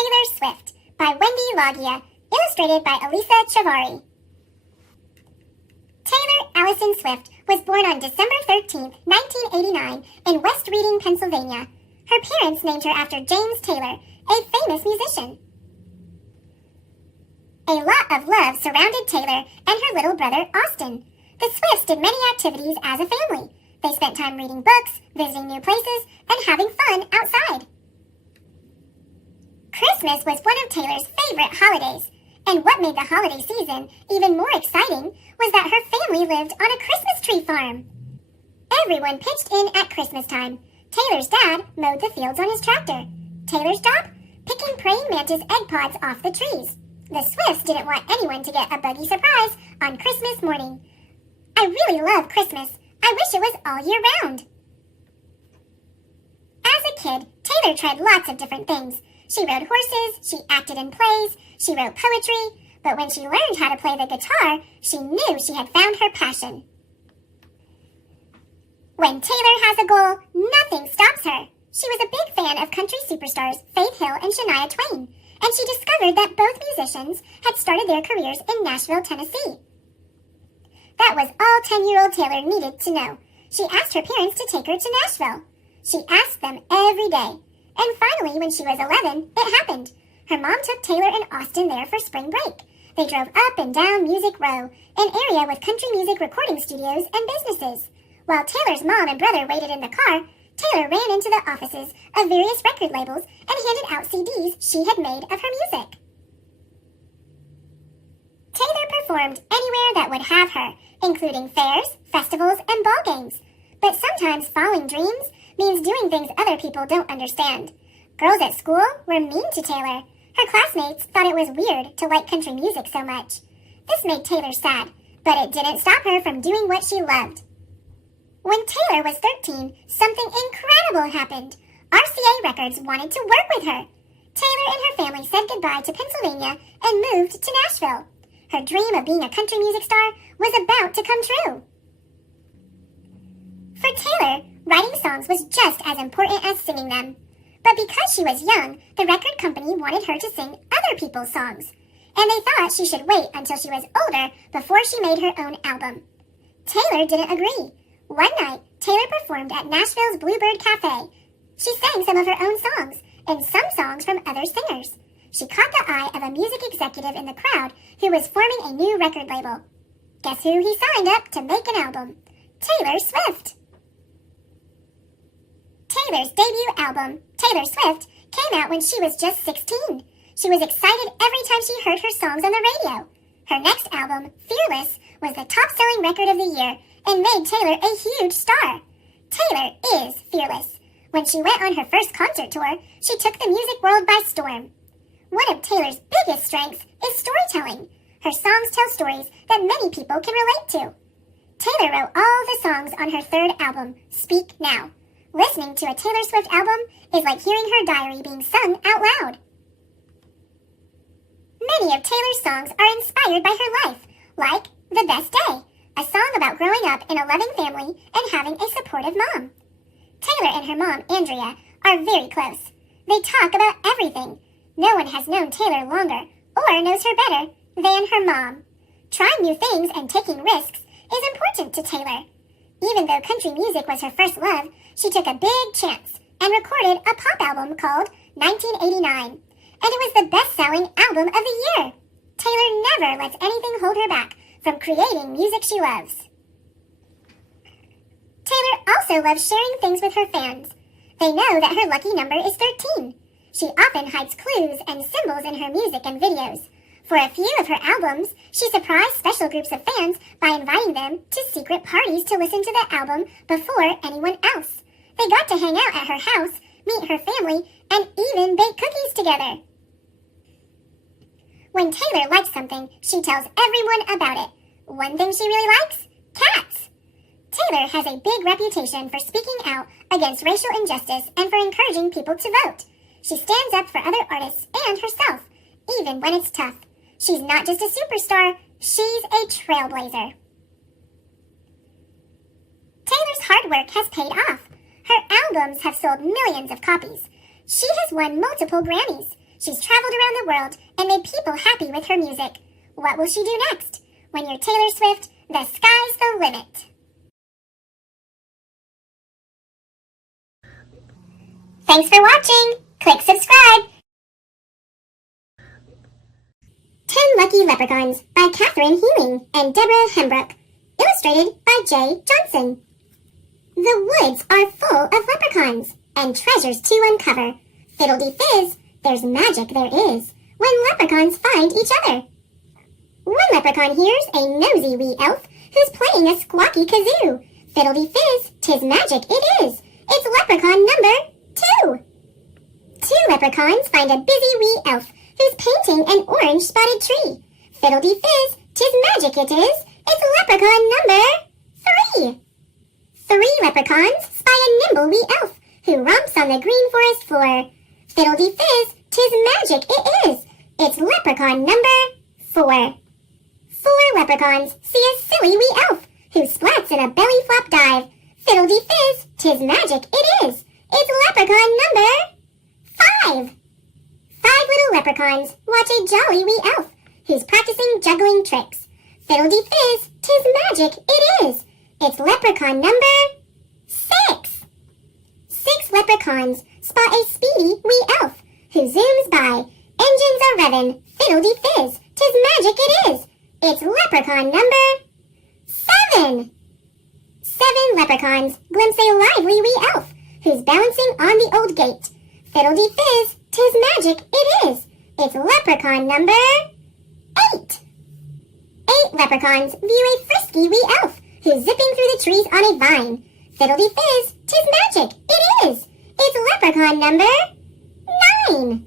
Taylor Swift by Wendy Logia, illustrated by Elisa Chavari. Taylor Allison Swift was born on December 13, 1989, in West Reading, Pennsylvania. Her parents named her after James Taylor, a famous musician. A lot of love surrounded Taylor and her little brother, Austin. The Swifts did many activities as a family. They spent time reading books, visiting new places, and having fun outside. Christmas was one of Taylor's favorite holidays, and what made the holiday season even more exciting was that her family lived on a Christmas tree farm. Everyone pitched in at Christmas time. Taylor's dad mowed the fields on his tractor. Taylor's job? Picking praying mantis egg pods off the trees. The Swifts didn't want anyone to get a buggy surprise on Christmas morning. I really love Christmas. I wish it was all year round. As a kid, Taylor tried lots of different things. She rode horses, she acted in plays, she wrote poetry, but when she learned how to play the guitar, she knew she had found her passion. When Taylor has a goal, nothing stops her. She was a big fan of country superstars Faith Hill and Shania Twain, and she discovered that both musicians had started their careers in Nashville, Tennessee. That was all 10-year-old Taylor needed to know. She asked her parents to take her to Nashville. She asked them every day. And finally, when she was 11, it happened. Her mom took Taylor and Austin there for spring break. They drove up and down Music Row, an area with country music recording studios and businesses. While Taylor's mom and brother waited in the car, Taylor ran into the offices of various record labels and handed out CDs she had made of her music. Taylor performed anywhere that would have her, including fairs, festivals, and ball games. But sometimes following dreams means doing things other people don't understand. Girls at school were mean to Taylor. Her classmates thought it was weird to like country music so much. This made Taylor sad, but it didn't stop her from doing what she loved. When Taylor was 13, something incredible happened. RCA Records wanted to work with her. Taylor and her family said goodbye to Pennsylvania and moved to Nashville. Her dream of being a country music star was about to come true. For Taylor, writing songs was just as important as singing them. But because she was young, the record company wanted her to sing other people's songs, and they thought she should wait until she was older before she made her own album. Taylor didn't agree. One night, Taylor performed at Nashville's Bluebird Cafe. She sang some of her own songs, and some songs from other singers. She caught the eye of a music executive in the crowd who was forming a new record label. Guess who he signed up to make an album? Taylor Swift! Taylor's debut album, Taylor Swift, came out when she was just 16. She was excited every time she heard her songs on the radio. Her next album, Fearless, was the top-selling record of the year and made Taylor a huge star. Taylor is fearless. When she went on her first concert tour, she took the music world by storm. One of Taylor's biggest strengths is storytelling. Her songs tell stories that many people can relate to. Taylor wrote all the songs on her third album, Speak Now. Listening to a Taylor Swift album is like hearing her diary being sung out loud. Many of Taylor's songs are inspired by her life, like The Best Day, a song about growing up in a loving family and having a supportive mom. Taylor and her mom, Andrea, are very close. They talk about everything. No one has known Taylor longer or knows her better than her mom. Trying new things and taking risks is important to Taylor. Even though country music was her first love, she took a big chance and recorded a pop album called 1989. And it was the best-selling album of the year. Taylor never lets anything hold her back from creating music she loves. Taylor also loves sharing things with her fans. They know that her lucky number is 13. She often hides clues and symbols in her music and videos. For a few of her albums, she surprised special groups of fans by inviting them to secret parties to listen to the album before anyone else. They got to hang out at her house, meet her family, and even bake cookies together. When Taylor likes something, she tells everyone about it. One thing she really likes? Cats! Taylor has a big reputation for speaking out against racial injustice and for encouraging people to vote. She stands up for other artists and herself, even when it's tough. She's not just a superstar, she's a trailblazer. Taylor's hard work has paid off. Her albums have sold millions of copies. She has won multiple Grammys. She's traveled around the world and made people happy with her music. What will she do next? When you're Taylor Swift, the sky's the limit. Thanks for watching. Click subscribe. 10 Lucky Leprechauns by Catherine Healing and Deborah Hembrook. Illustrated by Jay Johnson. The woods are full of leprechauns and treasures to uncover. Fiddle-dee-fizz, there's magic there is when leprechauns find each other. One leprechaun hears a nosy wee elf who's playing a squawky kazoo. Fiddle-dee-fizz, 'tis magic it is. It's leprechaun number 2. 2 leprechauns find a busy wee elf who's painting an orange spotted tree. Fiddle-dee-fizz, 'tis magic it is. It's leprechaun number 3. 3 leprechauns spy a nimble wee elf who romps on the green forest floor. Fiddle-dee-fizz, 'tis magic it is. It's leprechaun number 4. 4 leprechauns see a silly wee elf who splats in a belly flop dive. Fiddle-dee-fizz, 'tis magic it is. It's leprechaun number 5. 5 little leprechauns watch a jolly wee elf who's practicing juggling tricks. Fiddle-dee-fizz, 'tis magic it is. It's leprechaun number 6. 6 leprechauns spot a speedy wee elf who zooms by. Engines are revving. Fiddle-dee-fizz, 'tis magic it is. It's leprechaun number 7. 7 leprechauns glimpse a lively wee elf who's bouncing on the old gate. Fiddle-dee-fizz, 'tis magic it is. It's leprechaun number 8. 8 leprechauns view a frisky wee elf who's zipping through the trees on a vine. Fiddle-dee-fizz, 'tis magic it is. It's leprechaun number 9.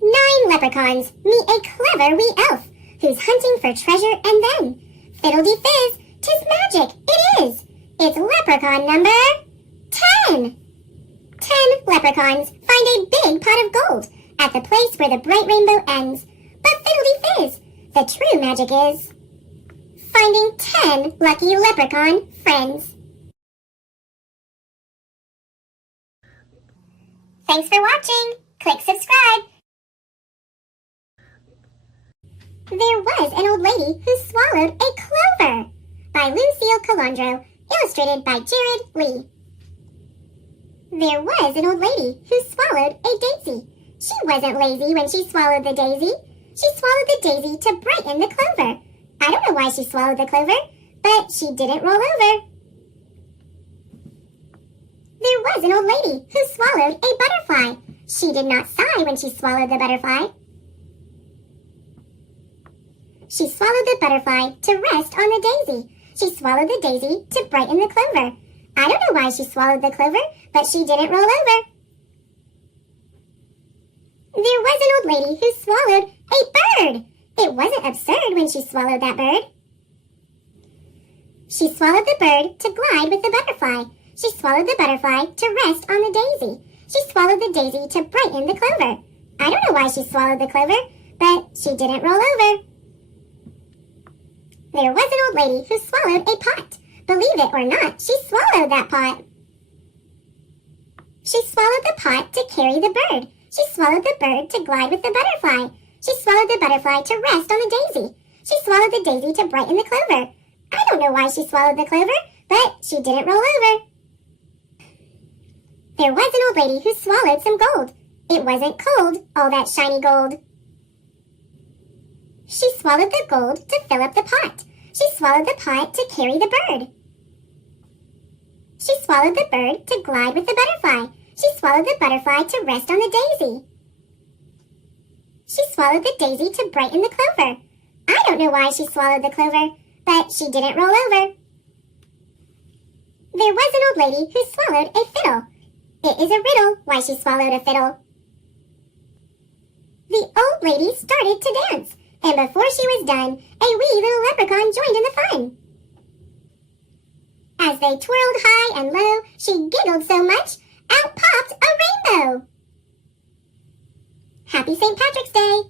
9 leprechauns meet a clever wee elf who's hunting for treasure and then. Fiddle-dee-fizz, 'tis magic it is. It's leprechaun number 10. 10 leprechauns find a big pot of gold at the place where the bright rainbow ends. But fiddle-dee-fizz, the true magic is finding 10 lucky leprechaun friends. Thanks for watching. Click subscribe. There was an old lady who swallowed a clover by Lucille Calandro, illustrated by Jared Lee. There was an old lady who swallowed a daisy. She wasn't lazy when she swallowed the daisy. She swallowed the daisy to brighten the clover. I don't know why she swallowed the clover, but she didn't roll over. There was an old lady who swallowed a butterfly. She did not sigh when she swallowed the butterfly. She swallowed the butterfly to rest on the daisy. She swallowed the daisy to brighten the clover. I don't know why she swallowed the clover, but she didn't roll over. There was an old lady who swallowed a bird. It wasn't absurd when she swallowed that bird. She swallowed the bird to glide with the butterfly. She swallowed the butterfly to rest on the daisy. She swallowed the daisy to brighten the clover. I don't know why she swallowed the clover, but she didn't roll over. There was an old lady who swallowed a pot. Believe it or not, she swallowed that pot. She swallowed the pot to carry the bird. She swallowed the bird to glide with the butterfly. She swallowed the butterfly to rest on the daisy. She swallowed the daisy to brighten the clover. I don't know why she swallowed the clover, but she didn't roll over. There was an old lady who swallowed some gold. It wasn't cold, all that shiny gold. She swallowed the gold to fill up the pot. She swallowed the pot to carry the bird. She swallowed the bird to glide with the butterfly. She swallowed the butterfly to rest on the daisy. She swallowed the daisy to brighten the clover. I don't know why she swallowed the clover, but she didn't roll over. There was an old lady who swallowed a fiddle. It is a riddle why she swallowed a fiddle. The old lady started to dance, and before she was done, a wee little leprechaun joined in the fun. As they twirled high and low, she giggled so much, out popped a rainbow. Happy St. Patrick's Day!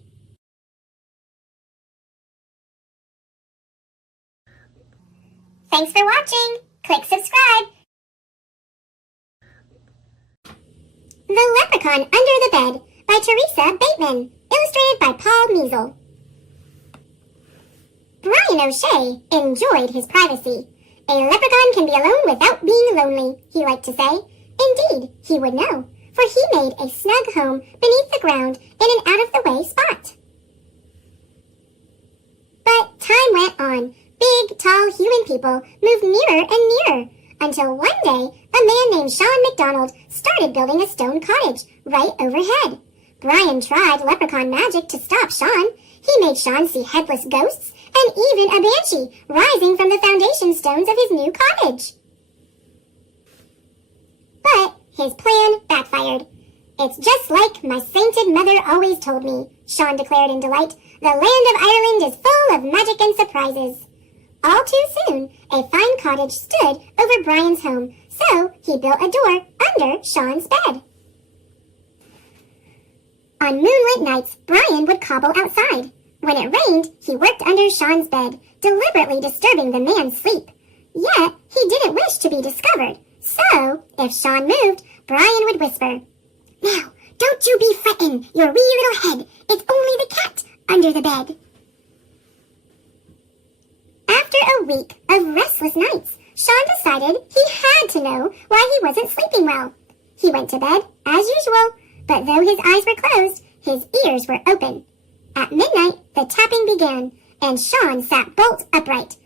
Thanks for watching. Click subscribe. The Leprechaun Under the Bed by Teresa Bateman, illustrated by Paul Measle. Brian O'Shea enjoyed his privacy. A leprechaun can be alone without being lonely, he liked to say. Indeed, he would know, for he made a snug home beneath the ground in an out-of-the-way spot. But time went on. Big, tall human people moved nearer and nearer, until one day a man named Sean McDonald started building a stone cottage right overhead. Brian tried leprechaun magic to stop Sean. He made Sean see headless ghosts and even a banshee rising from the foundation stones of his new cottage. But his plan backfired. It's just like my sainted mother always told me, Sean declared in delight. The land of Ireland is full of magic and surprises. All too soon, a fine cottage stood over Brian's home, so he built a door under Sean's bed. On moonlit nights, Brian would cobble outside. When it rained, he worked under Sean's bed, deliberately disturbing the man's sleep. Yet, he didn't wish to be discovered, so if Sean moved, Brian would whisper, "Now, don't you be frettin' your wee little head. It's only the cat under the bed." After a week of restless nights, Sean decided he had to know why he wasn't sleeping well. He went to bed, as usual, but though his eyes were closed, his ears were open. At midnight, the tapping began, and Sean sat bolt upright.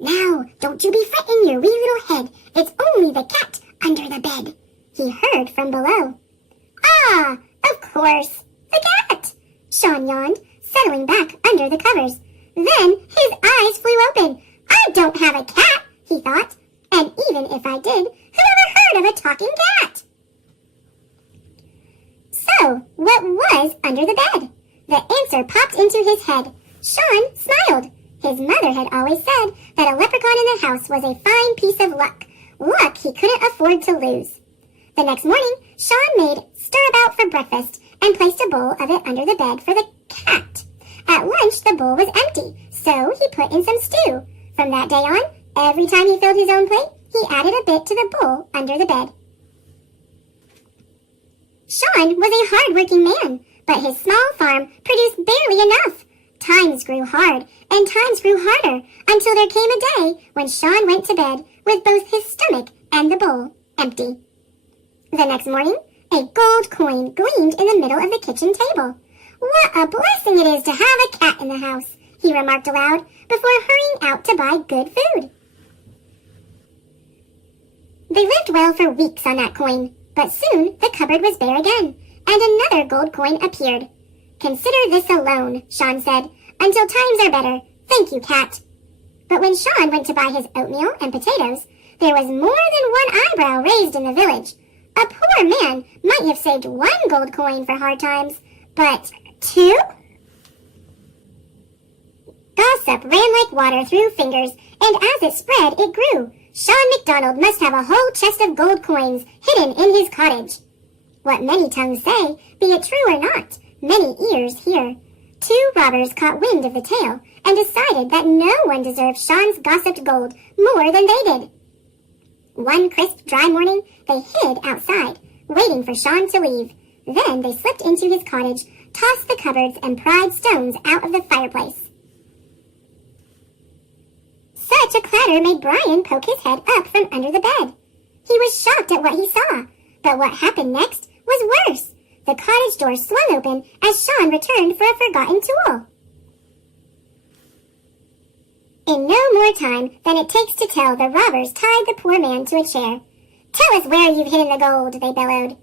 "Now, don't you be fretting your wee little head. It's only the cat under the bed," he heard from below. "Ah, of course, the cat," Sean yawned, settling back under the covers. Then his eyes flew open. "I don't have a cat," he thought, "and even if I did, who ever heard of a talking cat?" So, what was under the bed? The answer popped into his head. Sean smiled. His mother had always said that a leprechaun in the house was a fine piece of luck. Luck he couldn't afford to lose. The next morning, Sean made stirabout for breakfast and placed a bowl of it under the bed for the cat. At lunch, the bowl was empty, so he put in some stew. From that day on, every time he filled his own plate, he added a bit to the bowl under the bed. Sean was a hard-working man, but his small farm produced barely enough. Times grew hard, and times grew harder, until there came a day when Sean went to bed with both his stomach and the bowl empty. The next morning, a gold coin gleamed in the middle of the kitchen table. "What a blessing it is to have a cat in the house," he remarked aloud before hurrying out to buy good food. They lived well for weeks on that coin, but soon the cupboard was bare again, and another gold coin appeared. "Consider this a loan," Sean said, "until times are better. Thank you, cat." But when Sean went to buy his oatmeal and potatoes, there was more than one eyebrow raised in the village. A poor man might have saved one gold coin for hard times, but 2? Gossip ran like water through fingers, and as it spread, it grew. Sean McDonald must have a whole chest of gold coins hidden in his cottage. What many tongues say, be it true or not, many ears hear. 2 robbers caught wind of the tale and decided that no one deserved Sean's gossiped gold more than they did. One crisp, dry morning, they hid outside, waiting for Sean to leave. Then they slipped into his cottage, tossed the cupboards, and pried stones out of the fireplace. Such a clatter made Brian poke his head up from under the bed. He was shocked at what he saw, but what happened next was worse. The cottage door swung open as Sean returned for a forgotten tool. In no more time than it takes to tell, the robbers tied the poor man to a chair. "Tell us where you've hidden the gold," they bellowed.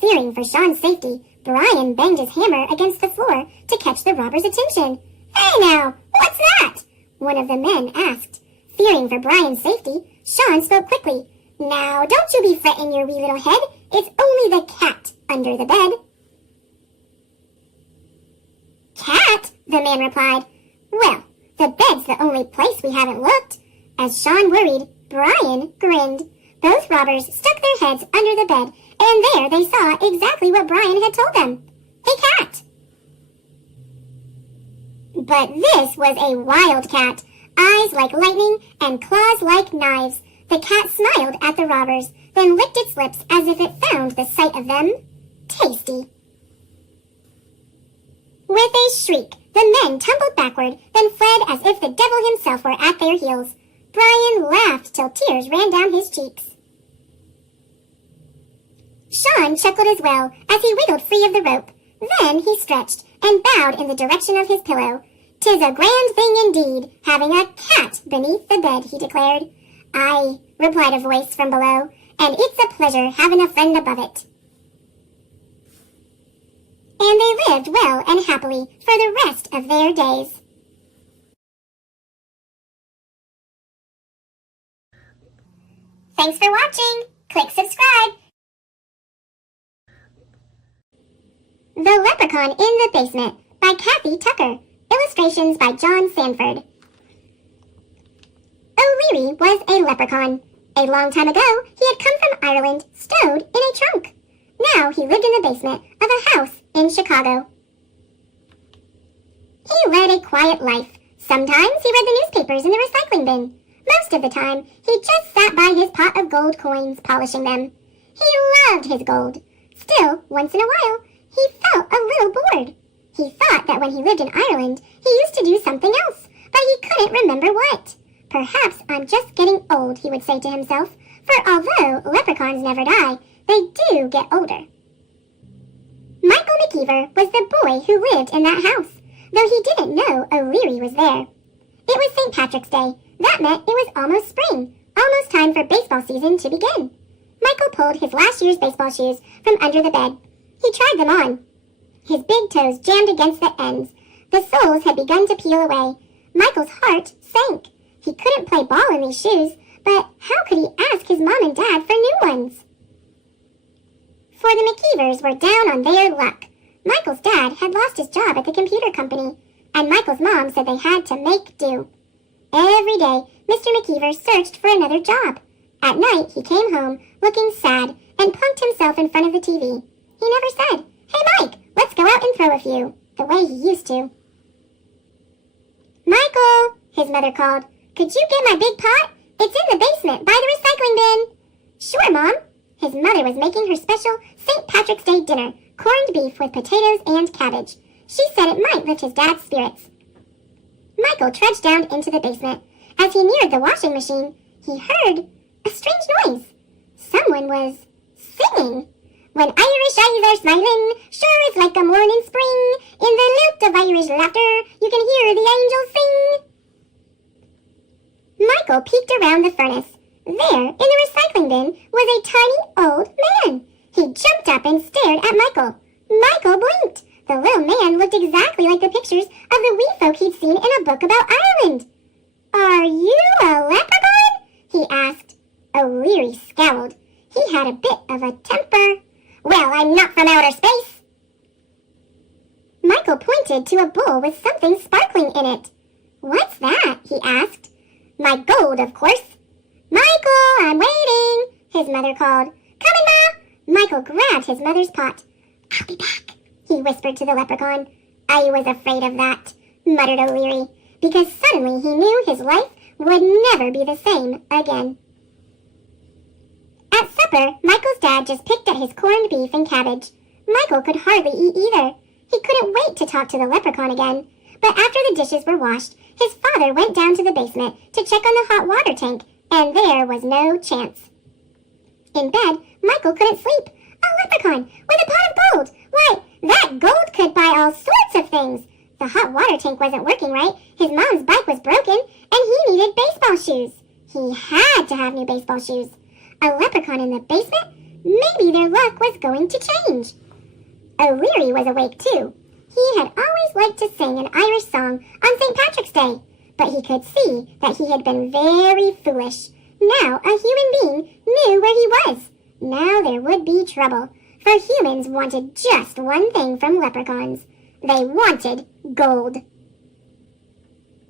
Fearing for Sean's safety, Brian banged his hammer against the floor to catch the robbers' attention. "Hey now, what's that?" one of the men asked. Fearing for Brian's safety, Sean spoke quickly. "Now, don't you be fretting your wee little head. It's only the cat under the bed." "Cat?" the man replied. "Well, the bed's the only place we haven't looked." As Sean worried, Brian grinned. Both robbers stuck their heads under the bed, and there they saw exactly what Brian had told them. A cat. But this was a wild cat, eyes like lightning and claws like knives. The cat smiled at the robbers, then licked its lips as if it found the sight of them tasty. With a shriek, the men tumbled backward, then fled as if the devil himself were at their heels. Brian laughed till tears ran down his cheeks. Sean chuckled as well as he wiggled free of the rope. Then he stretched and bowed in the direction of his pillow. "'Tis a grand thing indeed, having a cat beneath the bed," he declared. "Aye," replied a voice from below, "and it's a pleasure having a friend above it." And they lived well and happily for the rest of their days. Thanks for watching. Click subscribe. The Leprechaun in the Basement by Kathy Tucker. Illustrations by John Sanford. O'Leary was a leprechaun. A long time ago, he had come from Ireland, stowed in a trunk. Now he lived in the basement of a house in Chicago. He led a quiet life. Sometimes he read the newspapers in the recycling bin. Most of the time, he just sat by his pot of gold coins, polishing them. He loved his gold. Still, once in a while, he felt a little bored. He thought that when he lived in Ireland, he used to do something else, but he couldn't remember what. "Perhaps I'm just getting old," he would say to himself, for although leprechauns never die, they do get older. Michael McKeever was the boy who lived in that house, though he didn't know O'Leary was there. It was St. Patrick's Day. That meant it was almost spring, almost time for baseball season to begin. Michael pulled his last year's baseball shoes from under the bed. He tried them on. His big toes jammed against the ends. The soles had begun to peel away. Michael's heart sank. He couldn't play ball in these shoes, but how could he ask his mom and dad for new ones? For the McKeevers were down on their luck. Michael's dad had lost his job at the computer company, and Michael's mom said they had to make do. Every day, Mr. McKeever searched for another job. At night, he came home looking sad and plunked himself in front of the TV. He never said, "Hey Mike, let's go out and throw a few," the way he used to. "Michael," his mother called, "could you get my big pot? It's in the basement by the recycling bin." "Sure, Mom." His mother was making her special St. Patrick's Day dinner, corned beef with potatoes and cabbage. She said it might lift his dad's spirits. Michael trudged down into the basement. As he neared the washing machine, he heard a strange noise. Someone was singing. "When Irish eyes are smiling, sure it's like a morning spring. In the lilt of Irish laughter, you can hear the angels sing." Michael peeked around the furnace. There, in the recycling bin, was a tiny old man. He jumped up and stared at Michael. Michael blinked. The little man looked exactly like the pictures of the wee folk he'd seen in a book about Ireland. "Are you a leprechaun?" he asked. O'Leary scowled. He had a bit of a temper. "Well, I'm not from outer space." Michael pointed to a bowl with something sparkling in it. "What's that?" he asked. "My gold, of course." "Michael, I'm waiting," his mother called. "Coming, Ma!" Michael grabbed his mother's pot. "I'll be back," he whispered to the leprechaun. "I was afraid of that," muttered O'Leary, because suddenly he knew his life would never be the same again. At supper, Michael's dad just picked at his corned beef and cabbage. Michael could hardly eat either. He couldn't wait to talk to the leprechaun again. But after the dishes were washed, his father went down to the basement to check on the hot water tank, and there was no chance. In bed, Michael couldn't sleep. A leprechaun with a pot of gold! Why, that gold could buy all sorts of things. The hot water tank wasn't working right, his mom's bike was broken, and he needed baseball shoes. He had to have new baseball shoes. A leprechaun in the basement? Maybe their luck was going to change. O'Leary was awake too. He had always liked to sing an Irish song on St. Patrick's Day, but he could see that he had been very foolish. Now a human being knew where he was. Now there would be trouble, for humans wanted just one thing from leprechauns. They wanted gold.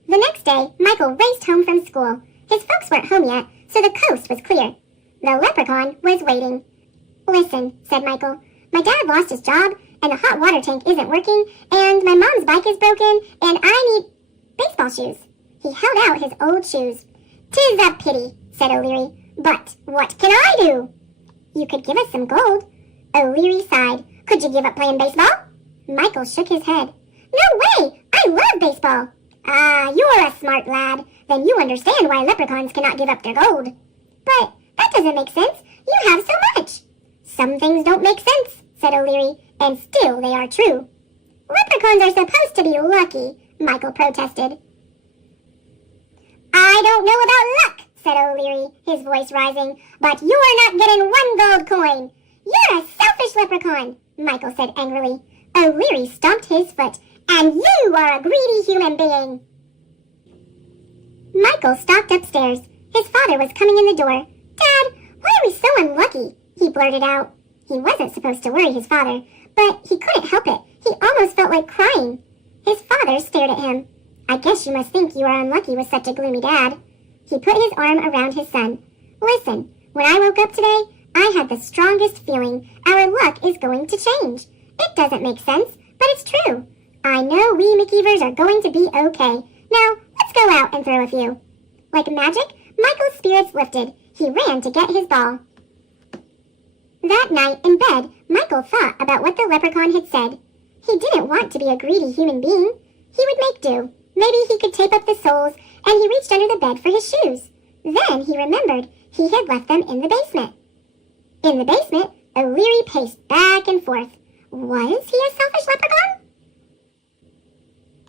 The next day, Michael raced home from school. His folks weren't home yet, so the coast was clear. The leprechaun was waiting. "Listen," said Michael, "my dad lost his job, and the hot water tank isn't working, and my mom's bike is broken, and I need baseball shoes." He held out his old shoes. "'Tis a pity," said O'Leary, "but what can I do?" "You could give us some gold." O'Leary sighed. "Could you give up playing baseball?" Michael shook his head. No way! I love baseball! Ah, you're a smart lad. Then you understand why leprechauns cannot give up their gold. But that doesn't make sense. You have so much. Some things don't make sense, said O'Leary, and still they are true. Leprechauns are supposed to be lucky, Michael protested. I don't know about luck, said O'Leary, his voice rising, but you're not getting one gold coin. You're a selfish leprechaun, Michael said angrily. O'Leary stomped his foot. And you are a greedy human being. Michael stalked upstairs. His father was coming in the door. Dad, why are we so unlucky? He blurted out. He wasn't supposed to worry his father, but he couldn't help it. He almost felt like crying. His father stared at him. I guess you must think you are unlucky with such a gloomy dad. He put his arm around his son. Listen, when I woke up today, I had the strongest feeling our luck is going to change. It doesn't make sense, but it's true. I know we McKeevers are going to be okay. Now, let's go out and throw a few. Like magic, Michael's spirits lifted. He ran to get his ball. That night, in bed, Michael thought about what the leprechaun had said. He didn't want to be a greedy human being. He would make do. Maybe he could tape up the soles, and he reached under the bed for his shoes. Then he remembered he had left them in the basement. In the basement, O'Leary paced back and forth. Was he a selfish leprechaun?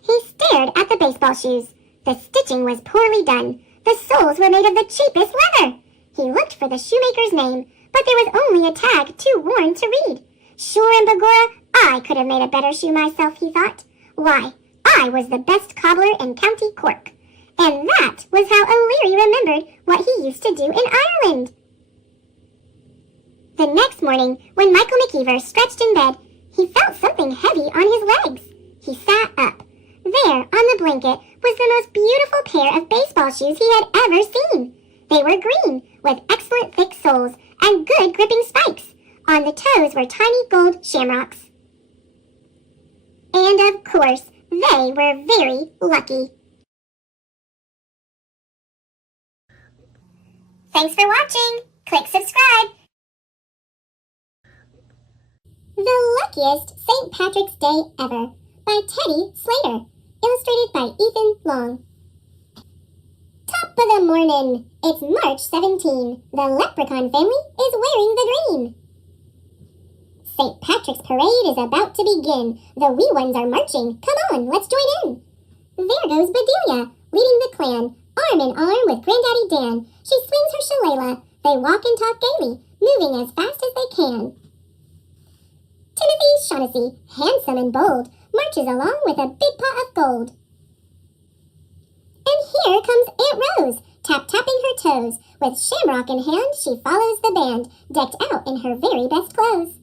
He stared at the baseball shoes. The stitching was poorly done. The soles were made of the cheapest leather. He looked for the shoemaker's name, but there was only a tag too worn to read. Sure and begorra, I could have made a better shoe myself, he thought. Why, I was the best cobbler in County Cork. And that was how O'Leary remembered what he used to do in Ireland. The next morning, when Michael McKeever stretched in bed, he felt something heavy on his legs. He sat up. There, on the blanket, was the most beautiful pair of baseball shoes he had ever seen. They were green, with excellent thick soles and good gripping spikes. On the toes were tiny gold shamrocks. And of course, they were very lucky. Thanks for watching. Click subscribe. The Luckiest St. Patrick's Day Ever by Teddy Slater. Illustrated by Ethan Long. Top of the morning. It's March 17. The Leprechaun family is wearing the green. St. Patrick's Parade is about to begin. The wee ones are marching. Come on, let's join in. There goes Bedelia, leading the clan, arm in arm with Granddaddy Dan. She swings her shillelagh. They walk and talk gaily, moving as fast as they can. Timothy Shaughnessy, handsome and bold, marches along with a big pot of gold. And here comes Aunt Rose, tap-tapping her toes. With shamrock in hand, she follows the band, decked out in her very best clothes.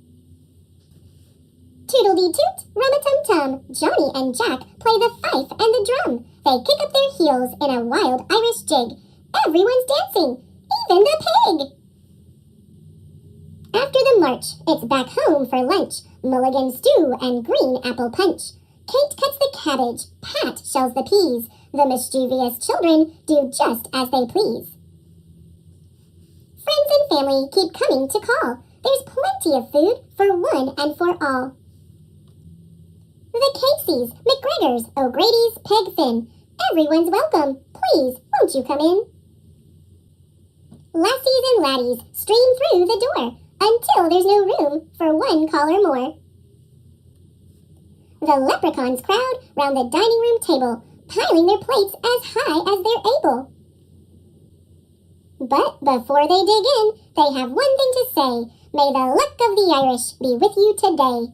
Toodle-dee-toot, rum-a-tum-tum, Johnny and Jack play the fife and the drum. They kick up their heels in a wild Irish jig. Everyone's dancing, even the pig! After the march, it's back home for lunch. Mulligan stew and green apple punch. Kate cuts the cabbage, Pat shells the peas. The mischievous children do just as they please. Friends and family keep coming to call. There's plenty of food for one and for all. The Caseys, McGregors, O'Grady's, Peg Finn. Everyone's welcome. Please, won't you come in? Lassies and laddies stream through the door until there's no room for one caller more. The leprechauns crowd round the dining room table, piling their plates as high as they're able. But before they dig in, they have one thing to say. May the luck of the Irish be with you today.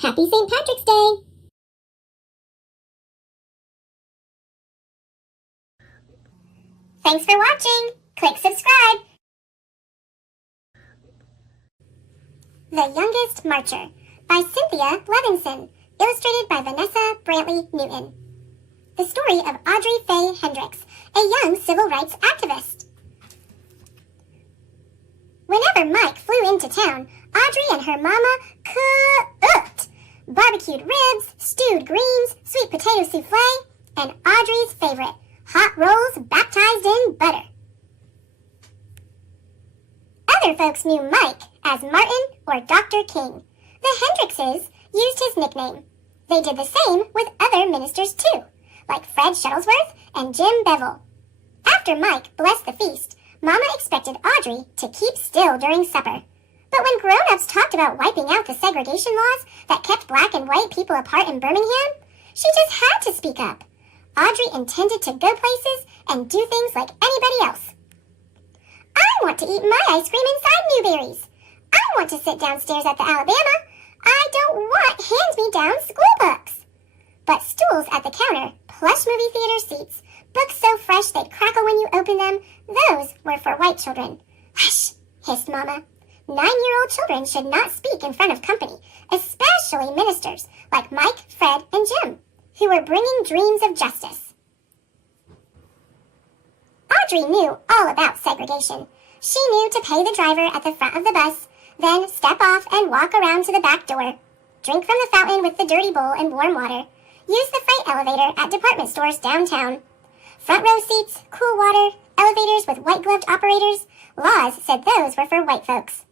Happy St. Patrick's Day! Thanks for watching. Click subscribe. The Youngest Marcher by Cynthia Levinson, illustrated by Vanessa Brantley Newton. The story of Audrey Faye Hendricks, a young civil rights activist. Whenever Mike flew into town, Audrey and her mama cooked barbecued ribs, stewed greens, sweet potato souffle, and Audrey's favorite, hot rolls baptized in butter. Other folks knew Mike as Martin or Dr. King. The Hendrickses used his nickname. They did the same with other ministers too, like Fred Shuttlesworth and Jim Bevel. After Mike blessed the feast, Mama expected Audrey to keep still during supper. But when grown-ups talked about wiping out the segregation laws that kept black and white people apart in Birmingham, she just had to speak up. Audrey intended to go places and do things like anybody else. I want to eat my ice cream inside Newberry's. I want to sit downstairs at the Alabama. I don't want hand-me-down school books. But stools at the counter, plush movie theater seats, books so fresh they'd crackle when you open them, those were for white children. Hush, hissed Mama. 9-year-old children should not speak in front of company, especially ministers like Mike, Fred, and Jim, who were bringing dreams of justice. Audrey knew all about segregation. She knew to pay the driver at the front of the bus, then step off and walk around to the back door, drink from the fountain with the dirty bowl and warm water, use the freight elevator at department stores downtown. Front row seats, cool water, elevators with white-gloved operators, laws said those were for white folks.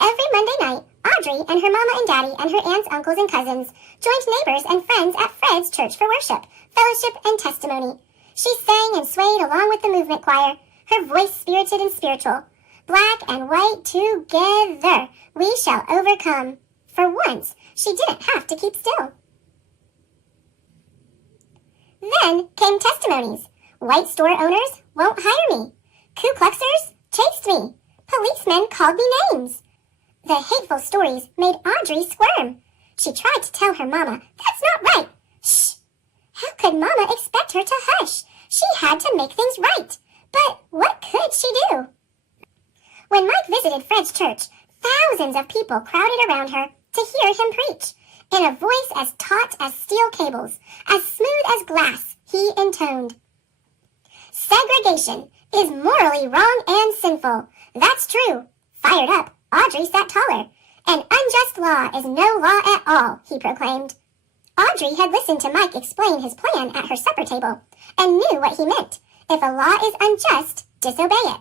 Every Monday night, Audrey and her mama and daddy and her aunts, uncles, and cousins joined neighbors and friends at Fred's church for worship, fellowship, and testimony. She sang and swayed along with the movement choir, her voice spirited and spiritual. Black and white together, we shall overcome. For once, she didn't have to keep still. Then came testimonies. White store owners won't hire me. Ku Kluxers chased me. Policemen called me names. The hateful stories made Audrey squirm. She tried to tell her mama, "That's not right." Shh! How could Mama expect her to hush? She had to make things right. But what could she do? When Mike visited Fred's church, thousands of people crowded around her to hear him preach. In a voice as taut as steel cables, as smooth as glass, he intoned, "Segregation is morally wrong and sinful. That's true." Fired up, Audrey sat taller. "An unjust law is no law at all," he proclaimed. Audrey had listened to Mike explain his plan at her supper table and knew what he meant. If a law is unjust, disobey it.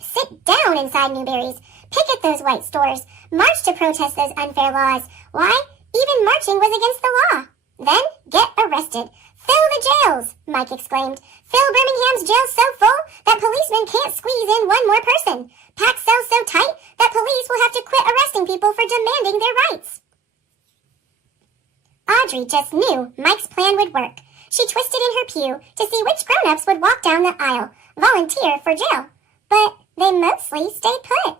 Sit down inside Newberry's, picket those white stores, march to protest those unfair laws. Why, even marching was against the law. Then get arrested. "Fill the jails," Mike exclaimed. "Fill Birmingham's jails so full that policemen can't squeeze in one more person. Pack cells so tight that police will have to quit arresting people for demanding their rights." Audrey just knew Mike's plan would work. She twisted in her pew to see which grown-ups would walk down the aisle, volunteer for jail. But they mostly stayed put.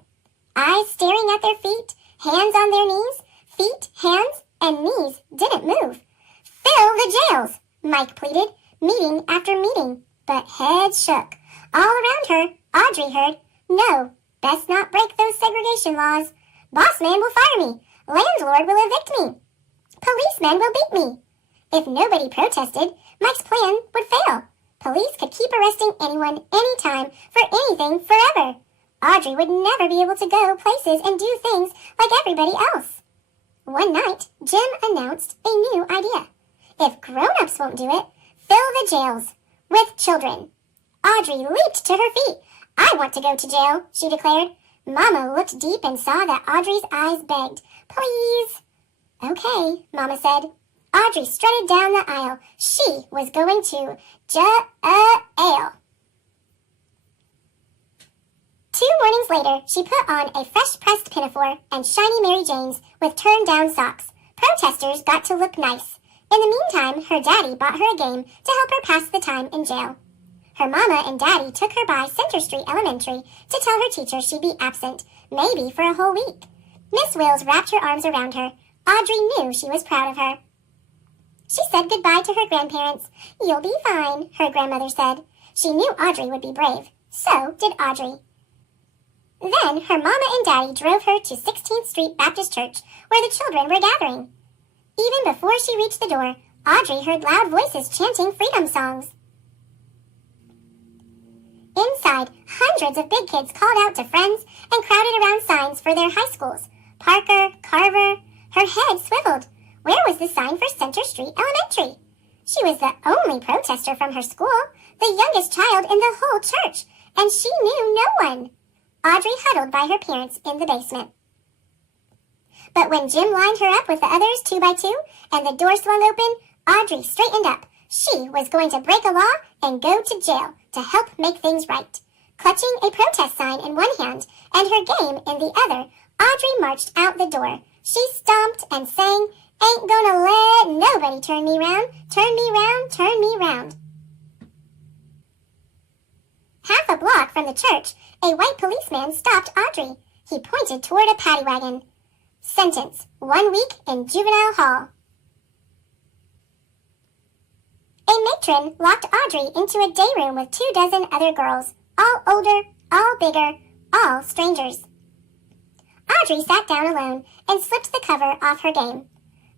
Eyes staring at their feet, hands on their knees, feet, hands, and knees didn't move. "Fill the jails," Mike pleaded, meeting after meeting, but heads shook. All around her, Audrey heard, "No, best not break those segregation laws. Boss man will fire me. Landlord will evict me. Policemen will beat me." If nobody protested, Mike's plan would fail. Police could keep arresting anyone, anytime, for anything, forever. Audrey would never be able to go places and do things like everybody else. One night, Jim announced a new idea. If grown-ups won't do it, fill the jails with children. Audrey leaped to her feet. "I want to go to jail," she declared. Mama looked deep and saw that Audrey's eyes begged. "Please." "Okay," Mama said. Audrey strutted down the aisle. She was going to jail. 2 mornings later, she put on a fresh-pressed pinafore and shiny Mary Janes with turned-down socks. Protesters got to look nice. In the meantime, her daddy bought her a game to help her pass the time in jail. Her mama and daddy took her by Center Street Elementary to tell her teacher she'd be absent, maybe for a whole week. Miss Wills wrapped her arms around her. Audrey knew she was proud of her. She said goodbye to her grandparents. "You'll be fine," her grandmother said. She knew Audrey would be brave. So did Audrey. Then her mama and daddy drove her to 16th Street Baptist Church, where the children were gathering. Even before she reached the door, Audrey heard loud voices chanting freedom songs. Inside, hundreds of big kids called out to friends and crowded around signs for their high schools. Parker, Carver. Her head swiveled. Where was the sign for Center Street Elementary? She was the only protester from her school, the youngest child in the whole church, and she knew no one. Audrey huddled by her parents in the basement. But when Jim lined her up with the others 2 by 2 and the door swung open, Audrey straightened up. She was going to break a law and go to jail to help make things right. Clutching a protest sign in one hand and her game in the other, Audrey marched out the door. She stomped and sang, "Ain't gonna let nobody turn me round, turn me round, turn me round." Half a block from the church, a white policeman stopped Audrey. He pointed toward a paddy wagon. Sentence, 1 week in juvenile hall. A matron locked Audrey into a day room with 24 other girls, all older, all bigger, all strangers. Audrey sat down alone and slipped the cover off her game.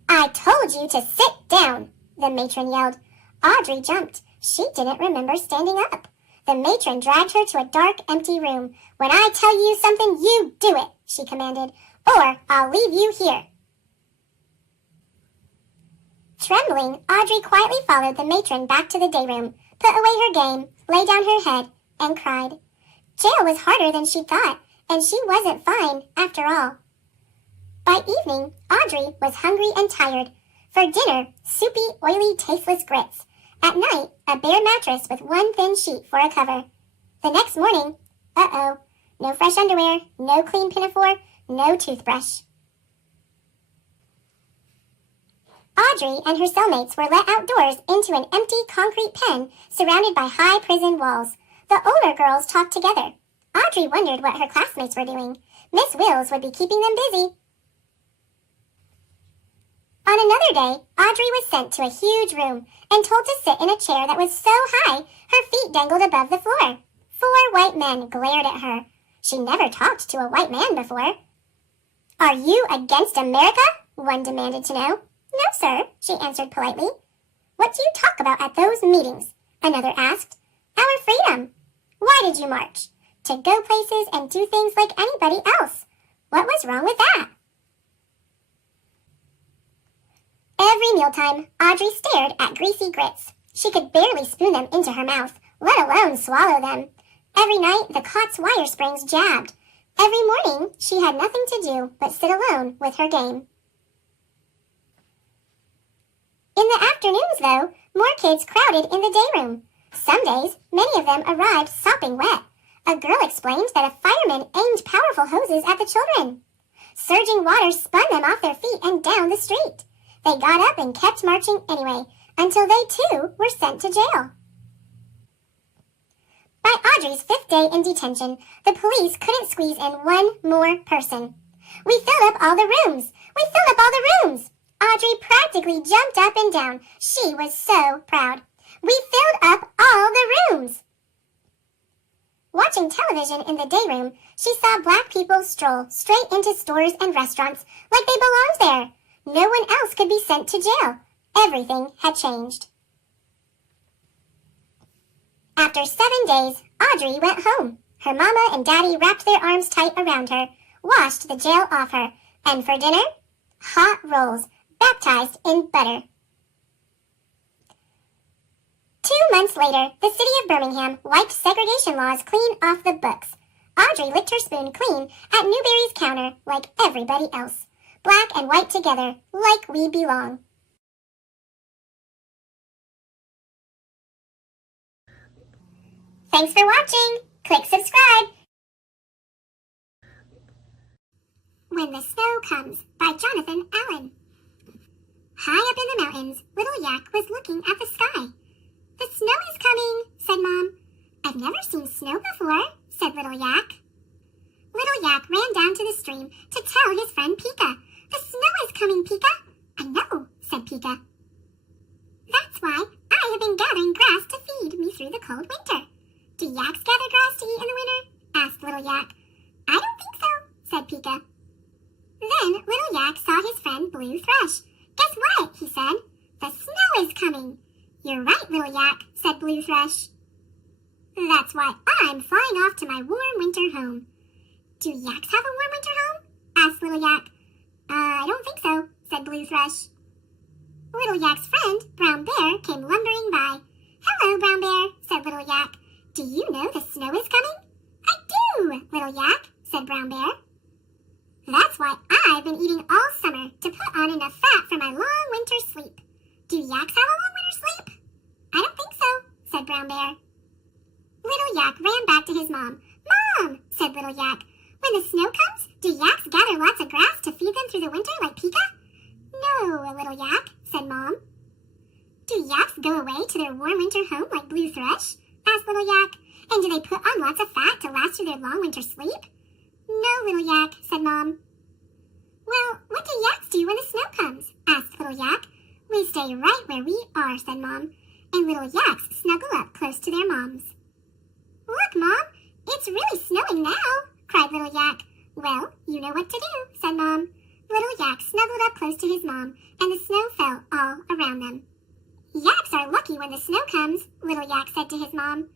"I told you to sit down," the matron yelled. Audrey jumped. She didn't remember standing up. The matron dragged her to a dark, empty room. "When I tell you something, you do it," she commanded, "or I'll leave you here." Trembling, Audrey quietly followed the matron back to the day room, put away her game, lay down her head, and cried. Jail was harder than she thought, and she wasn't fine after all. By evening, Audrey was hungry and tired. For dinner, soupy, oily, tasteless grits. At night, a bare mattress with one thin sheet for a cover. The next morning, no fresh underwear, no clean pinafore, no toothbrush. Audrey and her cellmates were let outdoors into an empty concrete pen surrounded by high prison walls. The older girls talked together. Audrey wondered what her classmates were doing. Miss Wills would be keeping them busy. On another day, Audrey was sent to a huge room and told to sit in a chair that was so high her feet dangled above the floor. 4 white men glared at her. She never talked to a white man before. "Are you against America?" one demanded to know. "No, sir," she answered politely. "What do you talk about at those meetings?" another asked. "Our freedom." "Why did you march?" "To go places and do things like anybody else." "What was wrong with that?" Every mealtime, Audrey stared at greasy grits. She could barely spoon them into her mouth, let alone swallow them. Every night, the cot's wire springs jabbed. Every morning, she had nothing to do but sit alone with her game. In the afternoons, though, more kids crowded in the day room. Some days, many of them arrived sopping wet. A girl explained that a fireman aimed powerful hoses at the children. Surging water spun them off their feet and down the street. They got up and kept marching anyway, until they too were sent to jail. By Audrey's 5th day in detention, the police couldn't squeeze in one more person. "We filled up all the rooms! We filled up all the rooms!" Audrey practically jumped up and down. She was so proud. "We filled up all the rooms!" Watching television in the day room, she saw black people stroll straight into stores and restaurants like they belonged there. No one else could be sent to jail. Everything had changed. After 7 days, Audrey went home. Her mama and daddy wrapped their arms tight around her, washed the jail off her, and for dinner, hot rolls, baptized in butter. 2 months later, the city of Birmingham wiped segregation laws clean off the books. Audrey licked her spoon clean at Newberry's counter like everybody else. Black and white together, like we belong. Thanks for watching. Click subscribe. When the Snow Comes by Jonathan Allen. High up in the mountains, Little Yak was looking at the sky. "The snow is coming," said Mom. "I've never seen snow before," said Little Yak. Little Yak ran down to the stream to tell his friend Pika. "The snow is coming, Pika." "I know," said Pika. "That's why I have been gathering grass to feed me through the cold winter." "Do yaks gather grass to eat in the winter?" asked Little Yak. "I don't think so," said Pika. Then Little Yak saw his friend Blue Thrush. "Guess what?" he said. "The snow is coming." "You're right, Little Yak," said Blue Thrush. "That's why I'm flying off to my warm winter home." "Do yaks have a warm winter home?" asked Little Yak. "I don't think so," said Blue Thrush. Little Yak's friend, Brown Bear, came lumbering by. "Hello, Brown Bear," said Little Yak. "Do you know the snow is coming?" "I do, Little Yak," said Brown Bear. "That's why I've been eating all yaks have a long winter sleep? I don't think so, said Brown Bear. Little Yak ran back to his mom. Mom, said Little Yak, when the snow comes, do yaks gather lots of grass to feed them through the winter like Pika? No, Little Yak, said Mom. Do yaks go away to their warm winter home like Blue Thrush? Asked Little Yak. And do they put on lots of fat to last through their long winter sleep? No, Little Yak, said Mom. Well, what do yaks do when the snow comes? Asked Little Yak. We stay right where we are, said Mom. And little yaks snuggle up close to their moms. Look, Mom, it's really snowing now, cried Little Yak. Well, you know what to do, said Mom. Little Yak snuggled up close to his mom, and the snow fell all around them. Yaks are lucky when the snow comes, Little Yak said to his mom.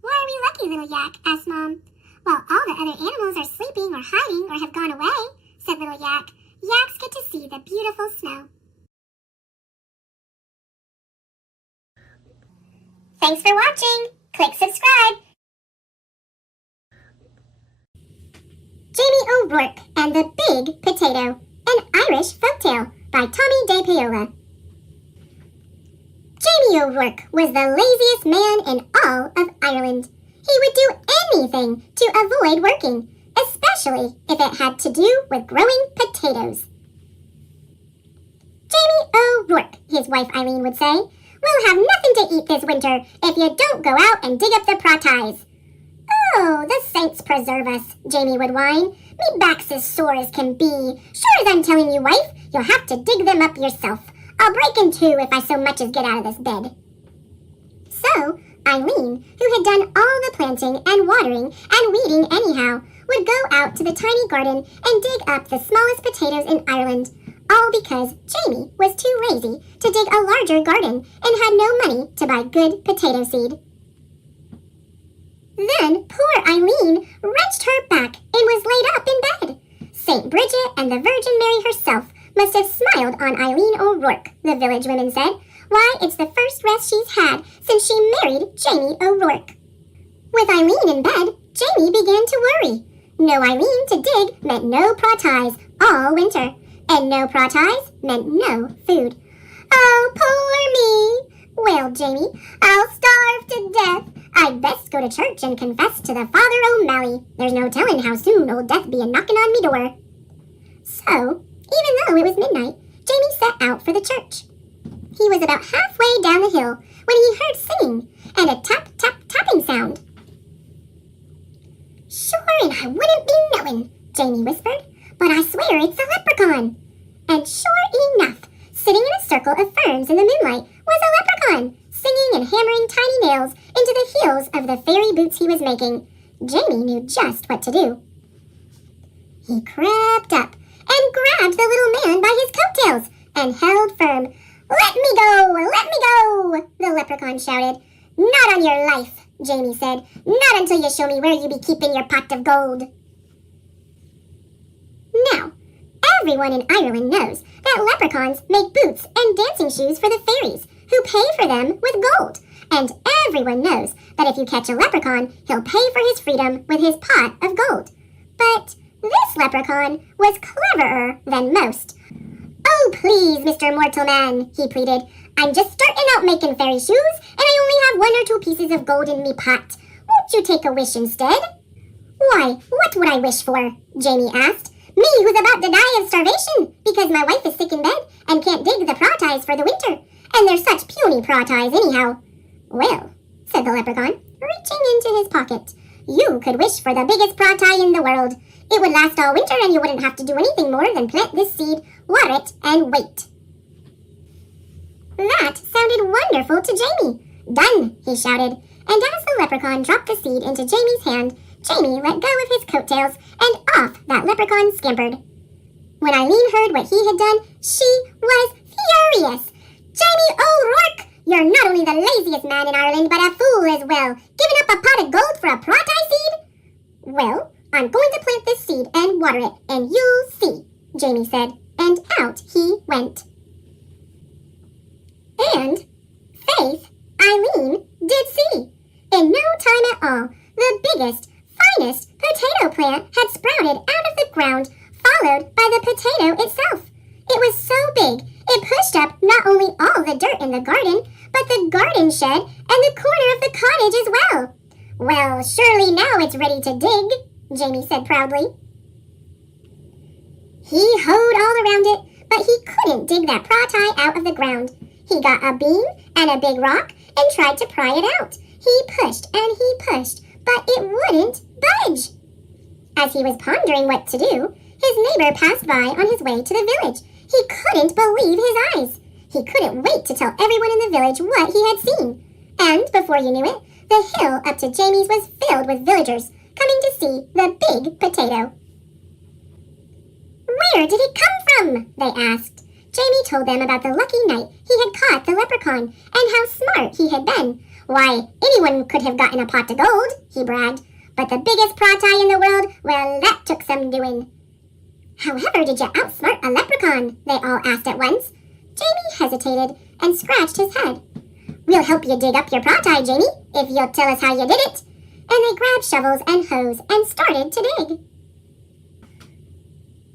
Why are we lucky, Little Yak? Asked Mom. While all the other animals are sleeping or hiding or have gone away, said Little Yak, yaks get to see the beautiful snow. Thanks for watching. Click subscribe. Jamie O'Rourke and the Big Potato, an Irish folktale by Tommy De Paola. Jamie O'Rourke was the laziest man in all of Ireland. He would do anything to avoid working, especially if it had to do with growing potatoes. Jamie O'Rourke, his wife Eileen would say, we'll have nothing to eat this winter if you don't go out and dig up the praties. Oh, the saints preserve us, Jamie would whine. Me back's as sore as can be. Sure as I'm telling you, wife, you'll have to dig them up yourself. I'll break in two if I so much as get out of this bed. So, Eileen, who had done all the planting and watering and weeding anyhow, would go out to the tiny garden and dig up the smallest potatoes in Ireland, all because Jamie was too lazy to dig a larger garden and had no money to buy good potato seed. Then poor Eileen wrenched her back and was laid up in bed. St. Bridget and the Virgin Mary herself must have smiled on Eileen O'Rourke, the village women said. Why, it's the first rest she's had since she married Jamie O'Rourke. With Eileen in bed, Jamie began to worry. No Eileen to dig meant no praties all winter, and no praties meant no food. Oh, poor me, wailed Jamie. I'll starve to death. I'd best go to church and confess to the Father O'Malley. There's no telling how soon old Death be a-knocking on me door. So, even though it was midnight, Jamie set out for the church. He was about halfway down the hill when he heard singing and a tap-tap-tapping sound. Sure, and I wouldn't be knowing, Jamie whispered, but I swear it's a leprechaun. And sure enough, sitting in a circle of ferns in the moonlight was a leprechaun, singing and hammering tiny nails into the heels of the fairy boots he was making. Jamie knew just what to do. He crept up and grabbed the little man by his coattails and held firm. Let me go! Let me go! The leprechaun shouted. Not on your life, Jamie said. Not until you show me where you be keeping your pot of gold. Now, everyone in Ireland knows that leprechauns make boots and dancing shoes for the fairies, who pay for them with gold. And everyone knows that if you catch a leprechaun, he'll pay for his freedom with his pot of gold. But this leprechaun was cleverer than most. Oh, please, Mr. Mortal Man, he pleaded. I'm just starting out making fairy shoes, and I only have 1 or 2 pieces of gold in me pot. Won't you take a wish instead? Why, what would I wish for? Jamie asked. Me, who's about to die of starvation, because my wife is sick in bed and can't dig the praties for the winter. And they're such puny praties anyhow. Well, said the leprechaun, reaching into his pocket, you could wish for the biggest pratie in the world. It would last all winter and you wouldn't have to do anything more than plant this seed, water it, and wait. That sounded wonderful to Jamie. Done, he shouted, and as the leprechaun dropped the seed into Jamie's hand, Jamie let go of his coattails and off that leprechaun scampered. When Eileen heard what he had done, she was furious. Jamie O'Rourke, you're not only the laziest man in Ireland, but a fool as well, giving up a pot of gold for a pratie seed? Well, I'm going to plant this seed and water it, and you'll see, Jamie said, and out he went. And Faith, Eileen, did see. In no time at all, the biggest, finest potato plant had sprouted out of the ground, followed by the potato itself. It was so big, it pushed up not only only all the dirt in the garden, but the garden shed and the corner of the cottage as well. Well, surely now it's ready to dig, Jamie said proudly. He hoed all around it, but he couldn't dig that pratie out of the ground. He got a beam and a big rock and tried to pry it out. He pushed and he pushed, but it wouldn't budge. As he was pondering what to do, his neighbor passed by on his way to the village. He couldn't believe his eyes. He couldn't wait to tell everyone in the village what he had seen. And before you knew it, the hill up to Jamie's was filled with villagers coming to see the big potato. Where did it come from? They asked. Jamie told them about the lucky night he had caught the leprechaun and how smart he had been. Why, anyone could have gotten a pot of gold, he bragged. But the biggest pratie in the world, well, that took some doing. However did you outsmart a leprechaun? They all asked at once. Jamie hesitated and scratched his head. We'll help you dig up your pratie, Jamie, if you'll tell us how you did it. And they grabbed shovels and hoes and started to dig.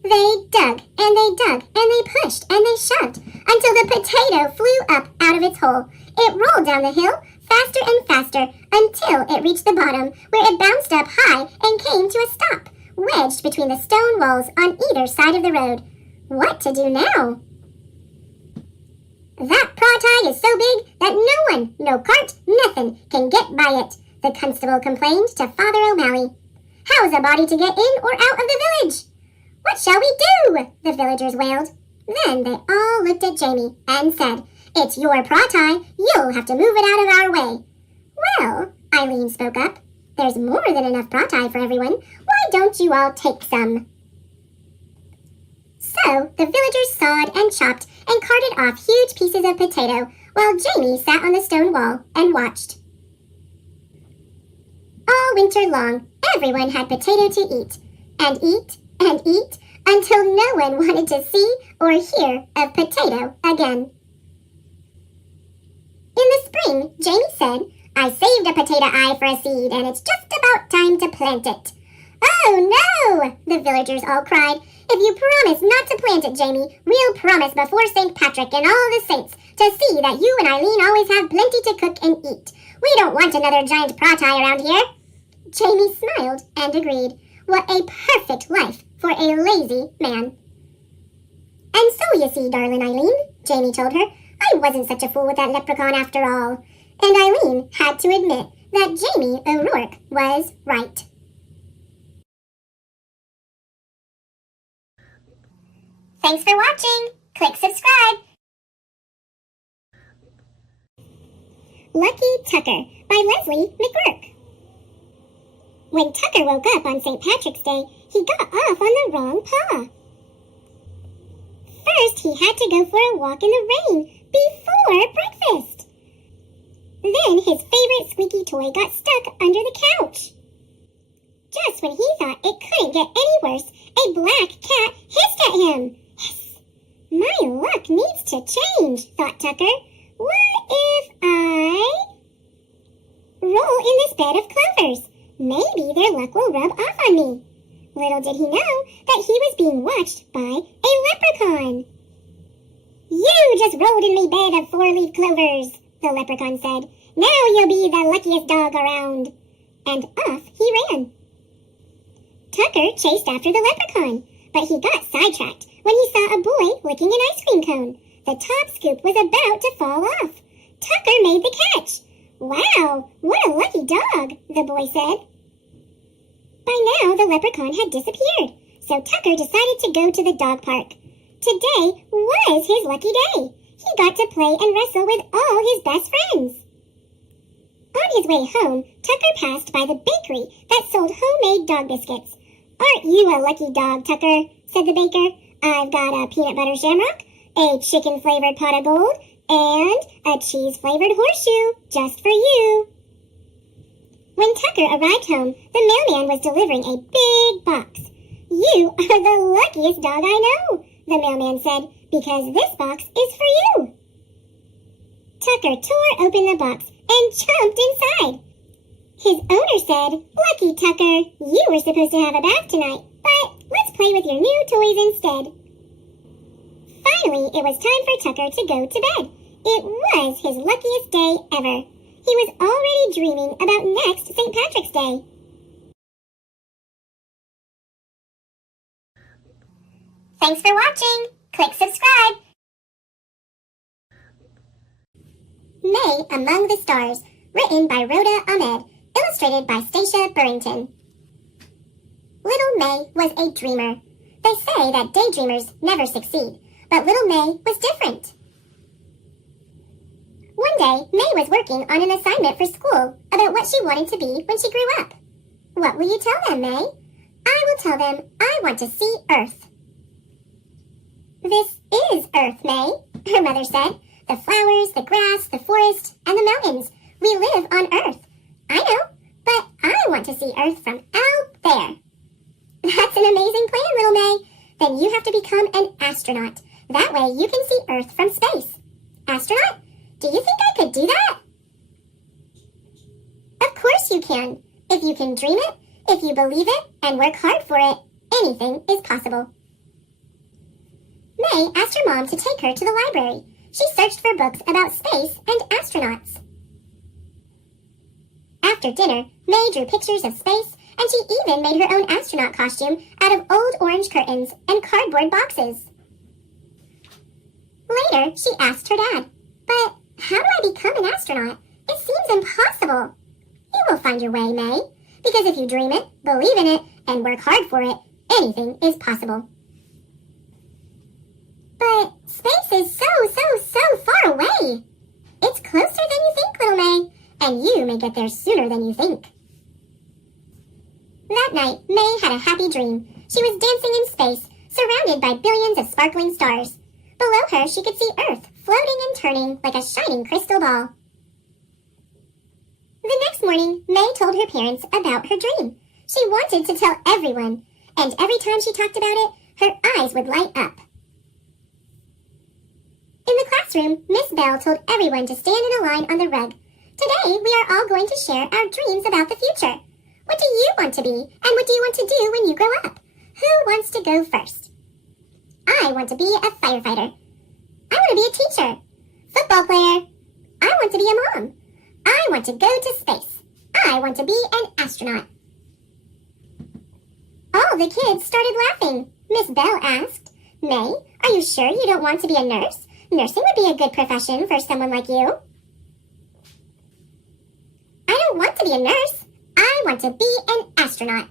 They dug, and they dug, and they pushed, and they shoved, until the potato flew up out of its hole. It rolled down the hill, faster and faster, until it reached the bottom, where it bounced up high and came to a stop, wedged between the stone walls on either side of the road. What to do now? That pratie is so big that no one, no cart, nothing can get by it, the constable complained to Father O'Malley. How's a body to get in or out of the village? What shall we do? The villagers wailed. Then they all looked at Jamie and said, It's your pratie. You'll have to move it out of our way. Well, Eileen spoke up, there's more than enough pratie for everyone. Why don't you all take some? So the villagers sawed and chopped and carted off huge pieces of potato while Jamie sat on the stone wall and watched. All winter long, everyone had potato to eat, and eat, and eat, until no one wanted to see or hear of potato again. In the spring, Jamie said, I saved a potato eye for a seed, and it's just about time to plant it. Oh, no, the villagers all cried. If you promise not to plant it, Jamie, we'll promise before St. Patrick and all the saints to see that you and Eileen always have plenty to cook and eat. We don't want another giant pratie around here. Jamie smiled and agreed. What a perfect life for a lazy man. And so you see, darling Eileen, Jamie told her, I wasn't such a fool with that leprechaun after all. And Eileen had to admit that Jamie O'Rourke was right. Thanks for watching. Click subscribe. Lucky Tucker by Leslie McGurk. When Tucker woke up on St. Patrick's Day, he got off on the wrong paw. First, he had to go for a walk in the rain before breakfast. Then his favorite squeaky toy got stuck under the couch. Just when he thought it couldn't get any worse, a black cat hissed at him. Hiss! My luck needs to change, thought Tucker. What if I roll in this bed of clovers? Maybe their luck will rub off on me. Little did he know that he was being watched by a leprechaun. You just rolled in me bed of 4-leaf clovers, the leprechaun said. Now you'll be the luckiest dog around. And off he ran. Tucker chased after the leprechaun, but he got sidetracked when he saw a boy licking an ice cream cone. The top scoop was about to fall off. Tucker made the catch. Wow, what a lucky dog, the boy said. By now, the leprechaun had disappeared, so Tucker decided to go to the dog park. Today was his lucky day. He got to play and wrestle with all his best friends. On his way home, Tucker passed by the bakery that sold homemade dog biscuits. Aren't you a lucky dog, Tucker? Said the baker. I've got a peanut butter shamrock, a chicken-flavored pot of gold, and a cheese-flavored horseshoe just for you. When Tucker arrived home, the mailman was delivering a big box. You are the luckiest dog I know, the mailman said, because this box is for you. Tucker tore open the box and jumped inside. His owner said, Lucky Tucker, you were supposed to have a bath tonight, but let's play with your new toys instead. Finally, it was time for Tucker to go to bed. It was his luckiest day ever. He was already dreaming about next St. Patrick's Day. Thanks for watching. Click subscribe. May Among the Stars, written by Rhoda Ahmed, illustrated by Stacia Burrington. Little May was a dreamer. They say that daydreamers never succeed, but little May was different. One day, May was working on an assignment for school about what she wanted to be when she grew up. What will you tell them, May? I will tell them I want to see Earth. This is Earth, May, her mother said. The flowers, the grass, the forest, and the mountains. We live on Earth. I know, but I want to see Earth from out there. That's an amazing plan, little May. Then you have to become an astronaut. That way you can see Earth from space. Astronaut? Do you think I could do that? Of course you can. If you can dream it, if you believe it, and work hard for it, anything is possible. May asked her mom to take her to the library. She searched for books about space and astronauts. After dinner, May drew pictures of space, and she even made her own astronaut costume out of old orange curtains and cardboard boxes. Later, she asked her dad, "But how do I become an astronaut? It seems impossible." "You will find your way, May, because if you dream it, believe in it, and work hard for it, anything is possible." But space is so far away. It's closer than you think, little May, and you may get there sooner than you think. That night, May had a happy dream. She was dancing in space, surrounded by billions of sparkling stars. Below her, she could see Earth floating and turning like a shining crystal ball. The next morning, May told her parents about her dream. She wanted to tell everyone, and every time she talked about it, her eyes would light up. In the classroom, Miss Bell told everyone to stand in a line on the rug. Today, we are all going to share our dreams about the future. What do you want to be, and what do you want to do when you grow up? Who wants to go first? I want to be a firefighter. I want to be a teacher. Football player. I want to be a mom. I want to go to space. I want to be an astronaut. All the kids started laughing. Miss Bell asked, "May, are you sure you don't want to be a nurse? Nursing would be a good profession for someone like you." "I don't want to be a nurse. I want to be an astronaut."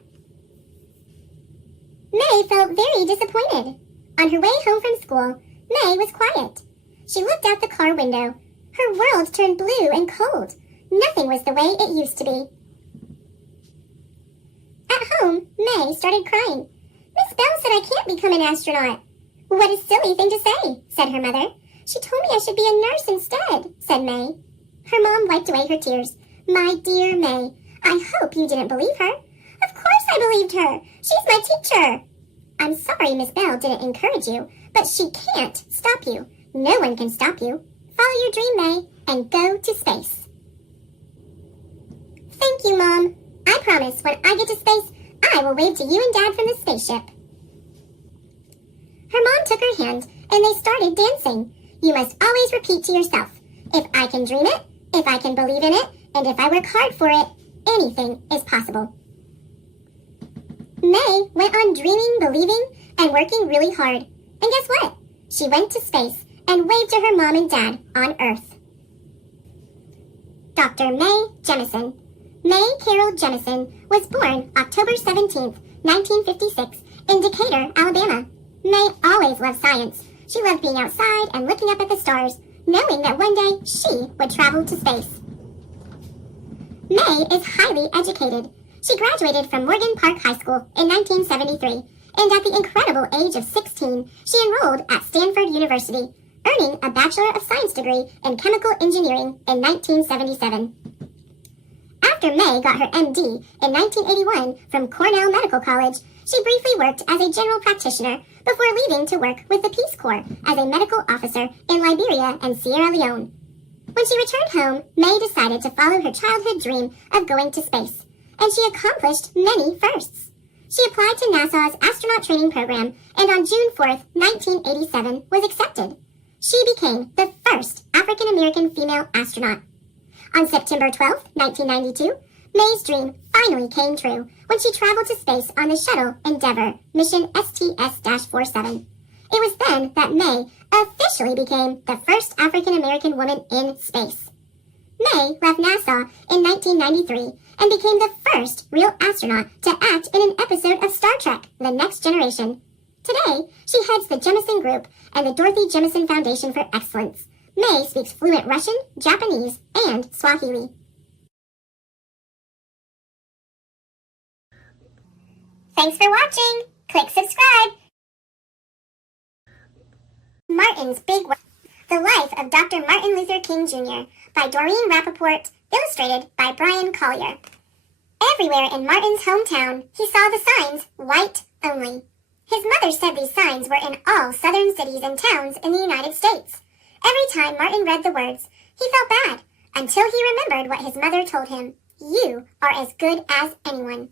May felt very disappointed. On her way home from school, May was quiet. She looked out the car window. Her world turned blue and cold. Nothing was the way it used to be. At home, May started crying. "Miss Bell said I can't become an astronaut." "What a silly thing to say," said her mother. "She told me I should be a nurse instead," said May. Her mom wiped away her tears. "My dear May, I hope you didn't believe her." "Of course I believed her. She's my teacher." "I'm sorry Miss Bell didn't encourage you, but she can't stop you. No one can stop you. Follow your dream, May, and go to space." "Thank you, Mom. I promise when I get to space, I will wave to you and Dad from the spaceship." Her mom took her hand, and they started dancing. You must always repeat to yourself, "If I can dream it, if I can believe in it, and if I work hard for it, anything is possible." May went on dreaming, believing, and working really hard. And guess what? She went to space and waved to her mom and dad on Earth. Dr. May Jemison. May Carol Jemison was born October 17, 1956, in Decatur, Alabama. May always loved science. She loved being outside and looking up at the stars, knowing that one day she would travel to space. May is highly educated. She graduated from Morgan Park High School in 1973, and at the incredible age of 16, she enrolled at Stanford University, earning a Bachelor of Science degree in Chemical Engineering in 1977. After May got her MD in 1981 from Cornell Medical College, she briefly worked as a general practitioner before leaving to work with the Peace Corps as a medical officer in Liberia and Sierra Leone. When she returned home, May decided to follow her childhood dream of going to space, and she accomplished many firsts. She applied to NASA's astronaut training program and on June 4, 1987, was accepted. she became the first African-American female astronaut. On September 12, 1992, May's dream finally came true when she traveled to space on the shuttle Endeavour mission STS-47. It was then that May officially became the first African-American woman in space. May left NASA in 1993 and became the first real astronaut to act in an episode of Star Trek: The Next Generation. Today, she heads the Jemison Group and the Dorothy Jemison Foundation for Excellence. May speaks fluent Russian, Japanese, and Swahili. Thanks for watching. Click subscribe. Martin's Big Work. The Life of Dr. Martin Luther King Jr. by Doreen Rappaport, illustrated by Brian Collier. Everywhere in Martin's hometown, he saw the signs, white only. His mother said these signs were in all southern cities and towns in the United States. Every time Martin read the words, he felt bad, until he remembered what his mother told him. You are as good as anyone.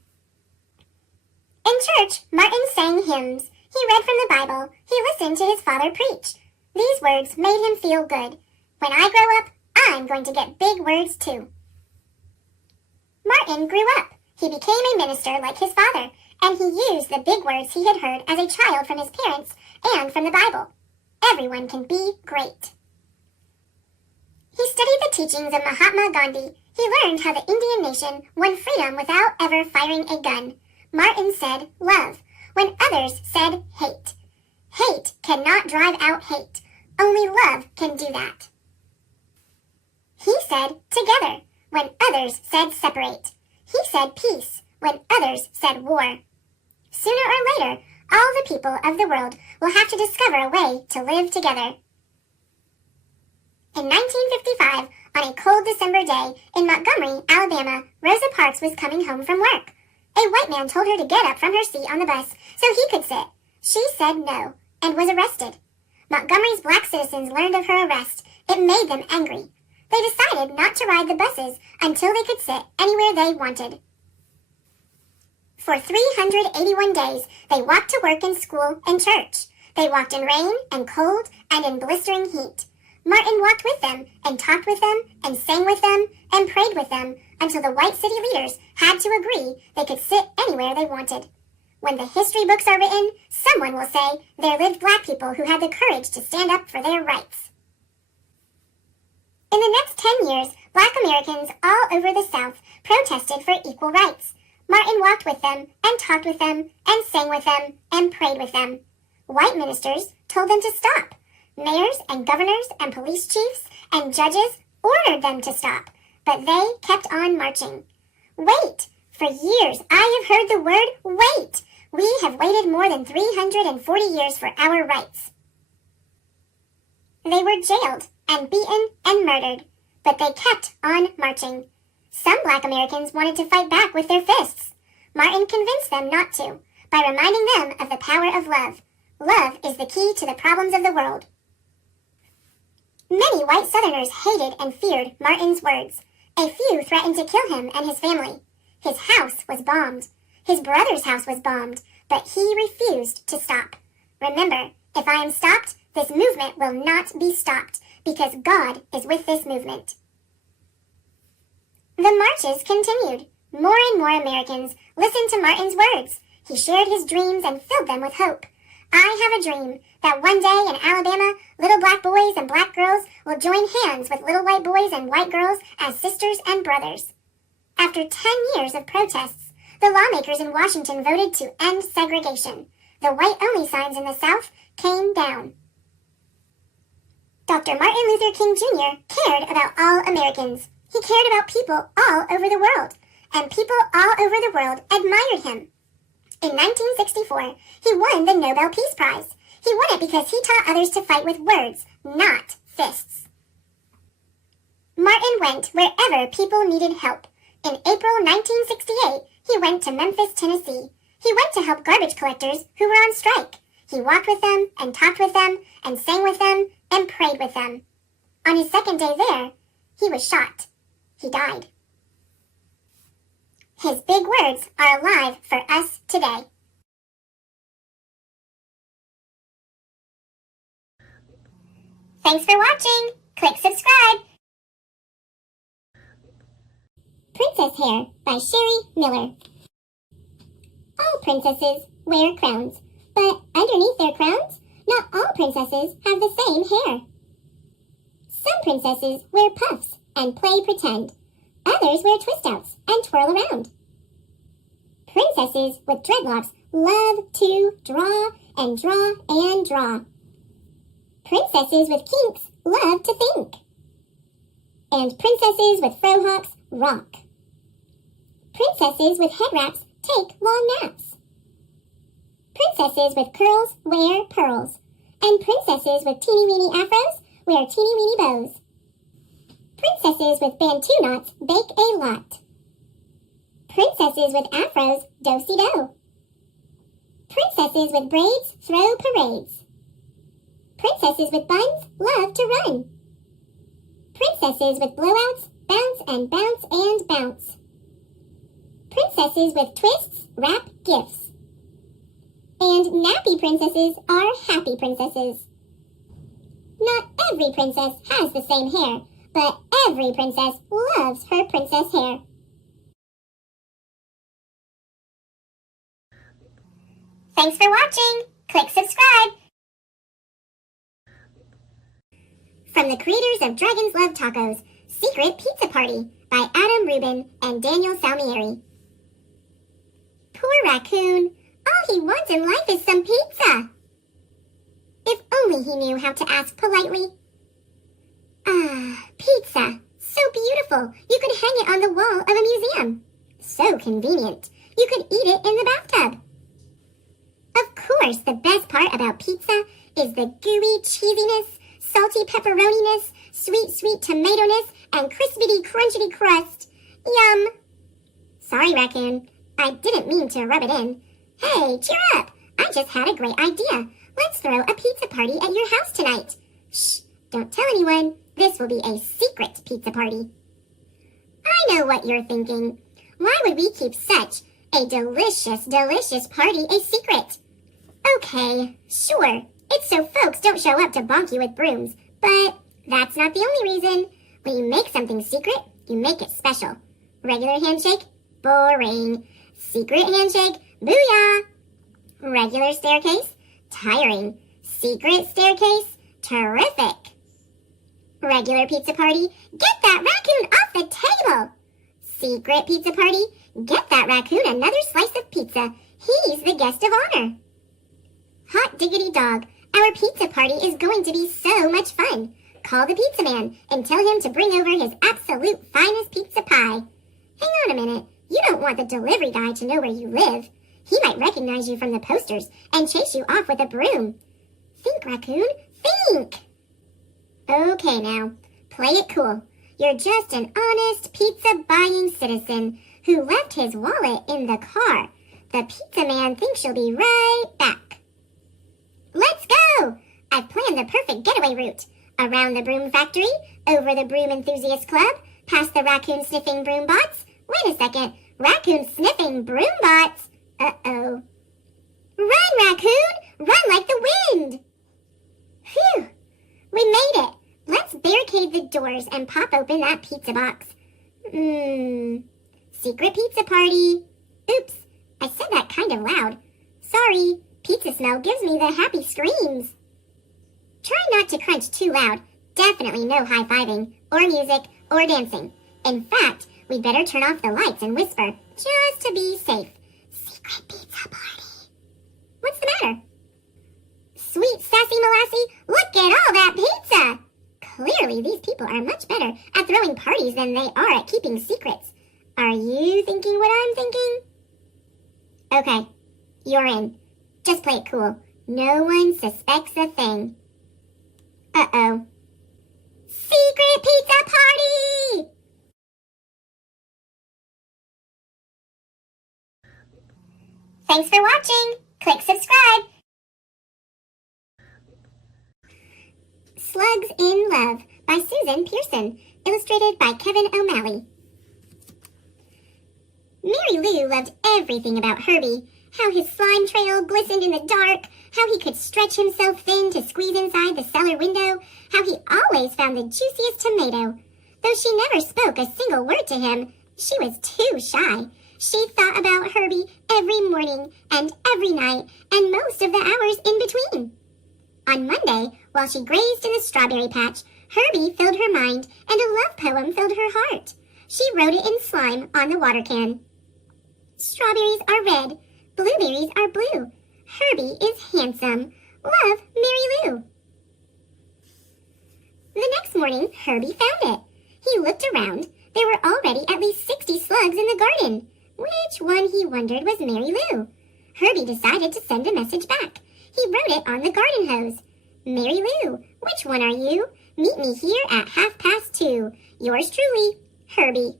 In church, Martin sang hymns. He read from the Bible. He listened to his father preach. These words made him feel good. When I grow up, I'm going to get big words too. Martin grew up. He became a minister like his father, and he used the big words he had heard as a child from his parents and from the Bible. Everyone can be great. He studied the teachings of Mahatma Gandhi. He learned how the Indian nation won freedom without ever firing a gun. Martin said love, when others said hate. Hate cannot drive out hate. Only love can do that. He said together, when others said separate. He said peace, when others said war. Sooner or later, all the people of the world will have to discover a way to live together. In 1955, on a cold December day in Montgomery, Alabama, Rosa Parks was coming home from work. A white man told her to get up from her seat on the bus so he could sit. She said no, and was arrested. Montgomery's black citizens learned of her arrest. It made them angry. They decided not to ride the buses until they could sit anywhere they wanted. For 381 days, they walked to work and school and church. They walked in rain and cold and in blistering heat. Martin walked with them and talked with them and sang with them and prayed with them until the white city leaders had to agree they could sit anywhere they wanted. When the history books are written, someone will say there lived black people who had the courage to stand up for their rights. In the next 10 years, black Americans all over the South protested for equal rights. Martin walked with them and talked with them and sang with them and prayed with them. White ministers told them to stop. Mayors and governors and police chiefs and judges ordered them to stop, but they kept on marching. Wait! For years I have heard the word wait! We have waited more than 340 years for our rights. They were jailed and beaten and murdered, but they kept on marching. Some black Americans wanted to fight back with their fists. Martin convinced them not to, by reminding them of the power of love. Love is the key to the problems of the world. Many white Southerners hated and feared Martin's words. A few threatened to kill him and his family. His house was bombed. His brother's house was bombed, but he refused to stop. Remember, if I am stopped, this movement will not be stopped, because God is with this movement. The marches continued. More and more Americans listened to Martin's words. He shared his dreams and filled them with hope. I have a dream that one day in Alabama, little black boys and black girls will join hands with little white boys and white girls as sisters and brothers. After 10 years of protests, the lawmakers in Washington voted to end segregation. The white-only signs in the South came down. Dr. Martin Luther King Jr. cared about all Americans. He cared about people all over the world, and people all over the world admired him. In 1964, he won the Nobel Peace Prize. He won it because he taught others to fight with words, not fists. Martin went wherever people needed help. In April 1968, he went to Memphis, Tennessee. He went to help garbage collectors who were on strike. He walked with them and talked with them and sang with them and prayed with them. On his second day there, he was shot. He died. His big words are alive for us today. Thanks for watching. Click subscribe. Princess Hair by Sherry Miller. All princesses wear crowns, but underneath their crowns, not all princesses have the same hair. Some princesses wear puffs and play pretend. Others wear twist-outs and twirl around. Princesses with dreadlocks love to draw and draw and draw. Princesses with kinks love to think. And princesses with frohawks rock. Princesses with head wraps take long naps. Princesses with curls wear pearls. And princesses with teeny-weeny afros wear teeny-weeny bows. Princesses with bantu knots bake a lot. Princesses with afros do-si-do. Princesses with braids throw parades. Princesses with buns love to run. Princesses with blowouts bounce and bounce and bounce. Princesses with twists wrap gifts. And nappy princesses are happy princesses. Not every princess has the same hair, but every princess loves her princess hair. Thanks for watching. Click subscribe. From the creators of Dragons Love Tacos, Secret Pizza Party by Adam Rubin and Daniel Salmieri. Poor raccoon. All he wants in life is some pizza. If only he knew how to ask politely. Ah, pizza. So beautiful. You could hang it on the wall of a museum. So convenient. You could eat it in the bathtub. Of course, the best part about pizza is the gooey cheesiness, salty pepperoniness, sweet tomato-ness, and crispity crunchity crust. Yum! Sorry, raccoon. I didn't mean to rub it in. Hey, cheer up! I just had a great idea. Let's throw a pizza party at your house tonight. Shh, don't tell anyone. This will be a secret pizza party. I know what you're thinking. Why would we keep such a delicious party a secret? Okay, sure. It's so folks don't show up to bonk you with brooms. But that's not the only reason. When you make something secret, you make it special. Regular handshake? Boring. Secret handshake? Booyah! Regular staircase? Tiring. Secret staircase? Terrific. Regular pizza party? Get that raccoon off the table! Secret pizza party? Get that raccoon another slice of pizza. He's the guest of honor. Hot diggity dog. Our pizza party is going to be so much fun. Call the pizza man and tell him to bring over his absolute finest pizza pie. Hang on a minute. You don't want the delivery guy to know where you live. He might recognize you from the posters and chase you off with a broom. Think, raccoon, think! Okay now, play it cool. You're just an honest pizza-buying citizen who left his wallet in the car. The pizza man thinks you'll be right back. Let's go! I've planned the perfect getaway route. Around the broom factory, over the broom enthusiast club, past the raccoon-sniffing broom bots. Wait a second, raccoon-sniffing broom bots? Uh-oh. Run, raccoon! Run like the wind! Phew! We made it! Let's barricade the doors and pop open that pizza box. Secret pizza party. Oops, I said that kind of loud. Sorry, pizza smell gives me the happy screams. Try not to crunch too loud. Definitely no high-fiving, or music, or dancing. In fact, we'd better turn off the lights and whisper, just to be safe. Secret pizza party. What's the matter? Sweet sassy molassie, look at all that pizza! Clearly, these people are much better at throwing parties than they are at keeping secrets. Are you thinking what I'm thinking? Okay, you're in. Just play it cool. No one suspects a thing. Uh-oh. Secret pizza party! Thanks for watching. Click subscribe. Slugs in Love by Susan Pearson, illustrated by Kevin O'Malley. Mary Lou loved everything about Herbie, How his slime trail glistened in the dark, how he could stretch himself thin to squeeze inside the cellar window, how he always found the juiciest tomato. Though she never spoke a single word to him, she was too shy. She thought about Herbie every morning and every night and most of the hours in between. On Monday, while she grazed in the strawberry patch, Herbie filled her mind and a love poem filled her heart. She wrote it in slime on the water can. Strawberries are red, blueberries are blue. Herbie is handsome. Love, Mary Lou. The next morning, Herbie found it. He looked around. There were already at least 60 slugs in the garden. Which one, he wondered, was Mary Lou? Herbie decided to send a message back. He wrote it on the garden hose. Mary Lou, which one are you? Meet me here at 2:30. Yours truly, Herbie.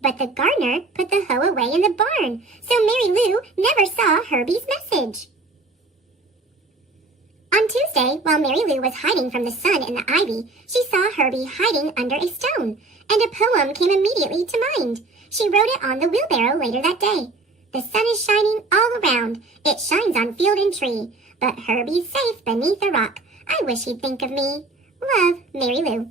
But the gardener put the hoe away in the barn, so Mary Lou never saw Herbie's message. On Tuesday, while Mary Lou was hiding from the sun in the ivy, she saw Herbie hiding under a stone, and a poem came immediately to mind. She wrote it on the wheelbarrow later that day. The sun is shining all around. It shines on field and tree. But Herbie's safe beneath a rock. I wish he'd think of me. Love, Mary Lou.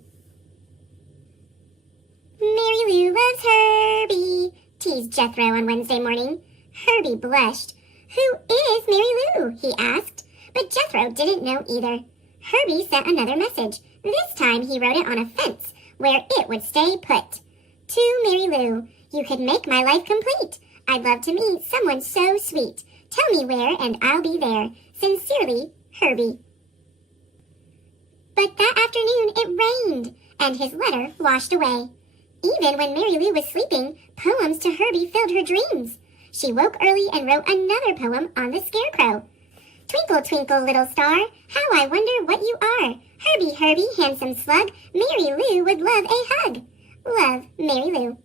Mary Lou loves Herbie, teased Jethro on Wednesday morning. Herbie blushed. Who is Mary Lou? He asked. But Jethro didn't know either. Herbie sent another message. This time he wrote it on a fence, where it would stay put. To Mary Lou, you could make my life complete. I'd love to meet someone so sweet. Tell me where and I'll be there. Sincerely, Herbie. But that afternoon it rained, and his letter washed away. Even when Mary Lou was sleeping, poems to Herbie filled her dreams. She woke early and wrote another poem on the scarecrow. Twinkle, twinkle, little star, how I wonder what you are. Herbie, Herbie, handsome slug, Mary Lou would love a hug. Love, Mary Lou.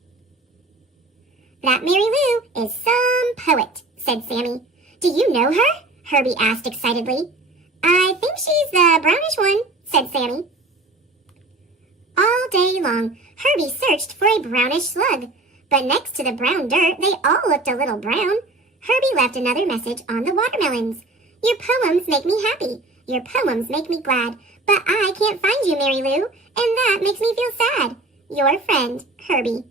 That Mary Lou is some poet, said Sammy. Do you know her? Herbie asked excitedly. I think she's the brownish one, said Sammy. All day long, Herbie searched for a brownish slug, but next to the brown dirt, they all looked a little brown. Herbie left another message on the watermelons. Your poems make me happy. Your poems make me glad. But I can't find you, Mary Lou, and that makes me feel sad. Your friend, Herbie.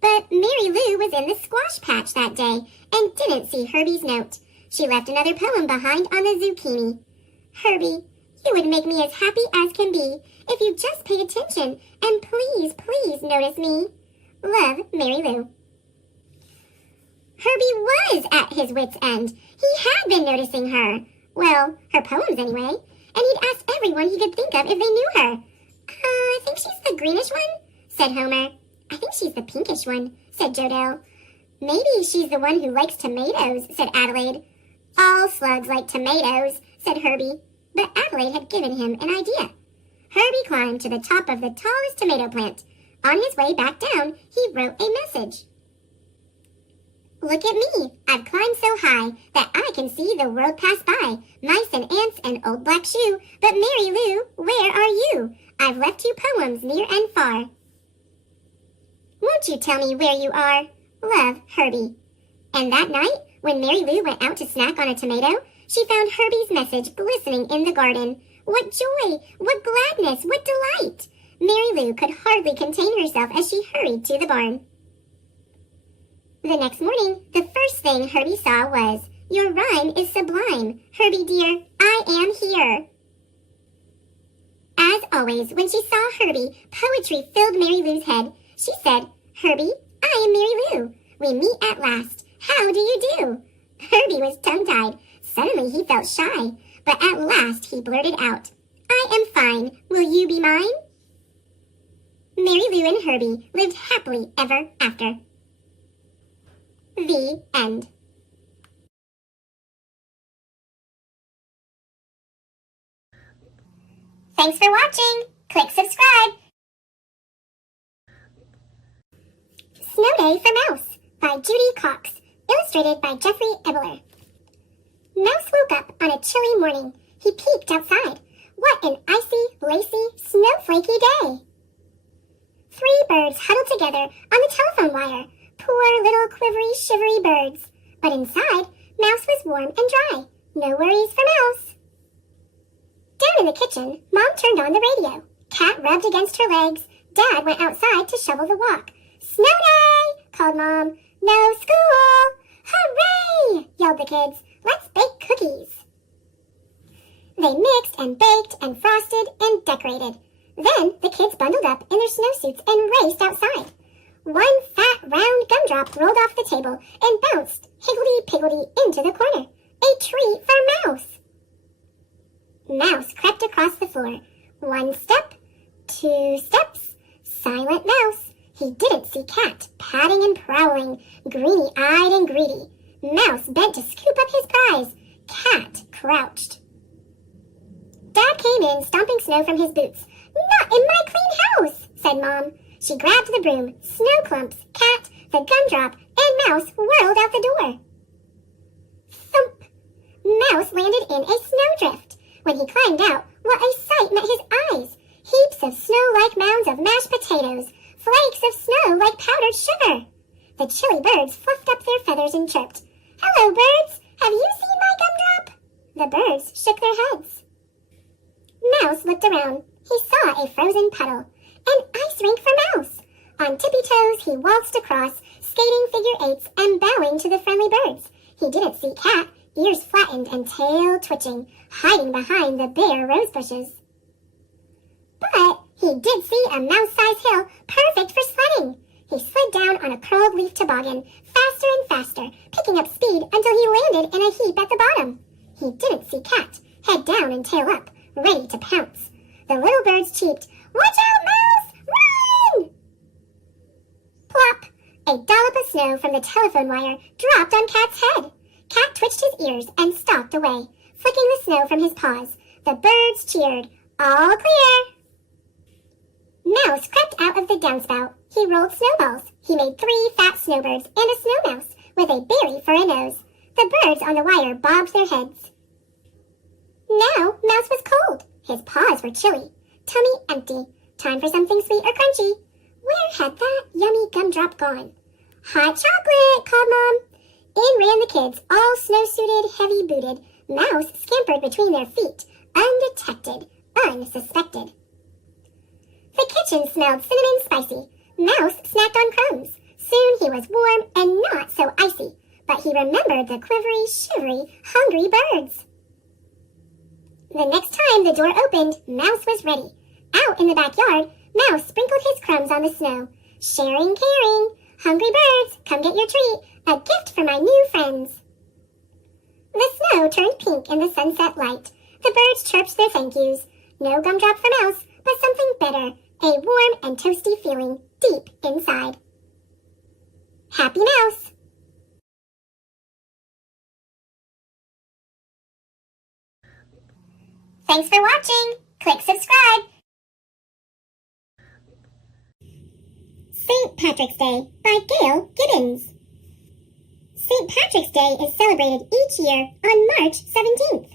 But Mary Lou was in the squash patch that day and didn't see Herbie's note. She left another poem behind on the zucchini. Herbie, you would make me as happy as can be if you just paid attention and please, please notice me. Love, Mary Lou. Herbie was at his wit's end. He had been noticing her. Well, her poems anyway. And he'd asked everyone he could think of if they knew her. I think she's the greenish one, said Homer. I think she's the pinkish one, said Jodelle. Maybe she's the one who likes tomatoes, said Adelaide. All slugs like tomatoes, said Herbie. But Adelaide had given him an idea. Herbie climbed to the top of the tallest tomato plant. On his way back down, he wrote a message. Look at me. I've climbed so high that I can see the world pass by. Mice and ants and old black shoe. But Mary Lou, where are you? I've left you poems near and far. Won't you tell me where you are? Love, Herbie. And that night, when Mary Lou went out to snack on a tomato, she found Herbie's message glistening in the garden. What joy! What gladness! What delight! Mary Lou could hardly contain herself as she hurried to the barn. The next morning, the first thing Herbie saw was, Your rhyme is sublime. Herbie dear, I am here. As always, when she saw Herbie, poetry filled Mary Lou's head. She said, Herbie, I am Mary Lou. We meet at last. How do you do? Herbie was tongue-tied. Suddenly he felt shy, but at last he blurted out, I am fine. Will you be mine? Mary Lou and Herbie lived happily ever after. The end. Thanks for watching. Click subscribe. Snow Day for Mouse by Judy Cox, illustrated by Jeffrey Ebeler. Mouse woke up on a chilly morning. He peeked outside. What an icy, lacy, snowflakey day! 3 birds huddled together on the telephone wire. Poor little quivery, shivery birds. But inside, Mouse was warm and dry. No worries for Mouse. Down in the kitchen, Mom turned on the radio. Cat rubbed against her legs. Dad went outside to shovel the walk. "Snow day!" called Mom. "No school!" "Hooray!" yelled the kids. "Let's bake cookies." They mixed and baked and frosted and decorated. Then the kids bundled up in their snowsuits and raced outside. One fat, round gumdrop rolled off the table and bounced higgledy-piggledy into the corner. A treat for Mouse! Mouse crept across the floor. 1 step, 2 steps. Silent Mouse. He didn't see Cat, patting and prowling, greeny-eyed and greedy. Mouse bent to scoop up his prize. Cat crouched. Dad came in, stomping snow from his boots. "Not in my clean house," said Mom. She grabbed the broom. Snow clumps, Cat, the gumdrop, and Mouse whirled out the door. Thump! Mouse landed in a snowdrift. When he climbed out, what a sight met his eyes! Heaps of snow-like mounds of mashed potatoes, flakes of snow like powdered sugar. The chilly birds fluffed up their feathers and chirped. "Hello, birds! Have you seen my gumdrop?" The birds shook their heads. Mouse looked around. He saw a frozen puddle. An ice rink for Mouse. On tippy toes, he waltzed across, skating figure eights and bowing to the friendly birds. He didn't see Cat, ears flattened and tail twitching, hiding behind the bare rose bushes. But he did see a mouse-sized hill perfect for sledding. He slid down on a curled leaf toboggan, faster and faster, picking up speed until he landed in a heap at the bottom. He didn't see Cat, head down and tail up, ready to pounce. The little birds cheeped, "Watch out, Mouse! Run!" Plop! A dollop of snow from the telephone wire dropped on Cat's head. Cat twitched his ears and stalked away, flicking the snow from his paws. The birds cheered, "All clear!" Mouse crept out of the downspout. He rolled snowballs. He made 3 fat snowbirds and a snow mouse with a berry for a nose. The birds on the wire bobbed their heads. Now Mouse was cold. His paws were chilly. Tummy empty. Time for something sweet or crunchy. Where had that yummy gumdrop gone? "Hot chocolate!" called Mom. In ran the kids, all snowsuited, heavy-booted. Mouse scampered between their feet, undetected, unsuspected. The kitchen smelled cinnamon spicy. Mouse snacked on crumbs. Soon he was warm and not so icy, but he remembered the quivery, shivery, hungry birds. The next time the door opened, Mouse was ready. Out in the backyard, Mouse sprinkled his crumbs on the snow. Sharing, caring. Hungry birds, come get your treat. A gift for my new friends. The snow turned pink in the sunset light. The birds chirped their thank yous. No gumdrop for Mouse, but something better. A warm and toasty feeling deep inside. Happy Mouse! Thanks for watching. Click subscribe. St. Patrick's Day by Gail Gibbons. St. Patrick's Day is celebrated each year on March 17th.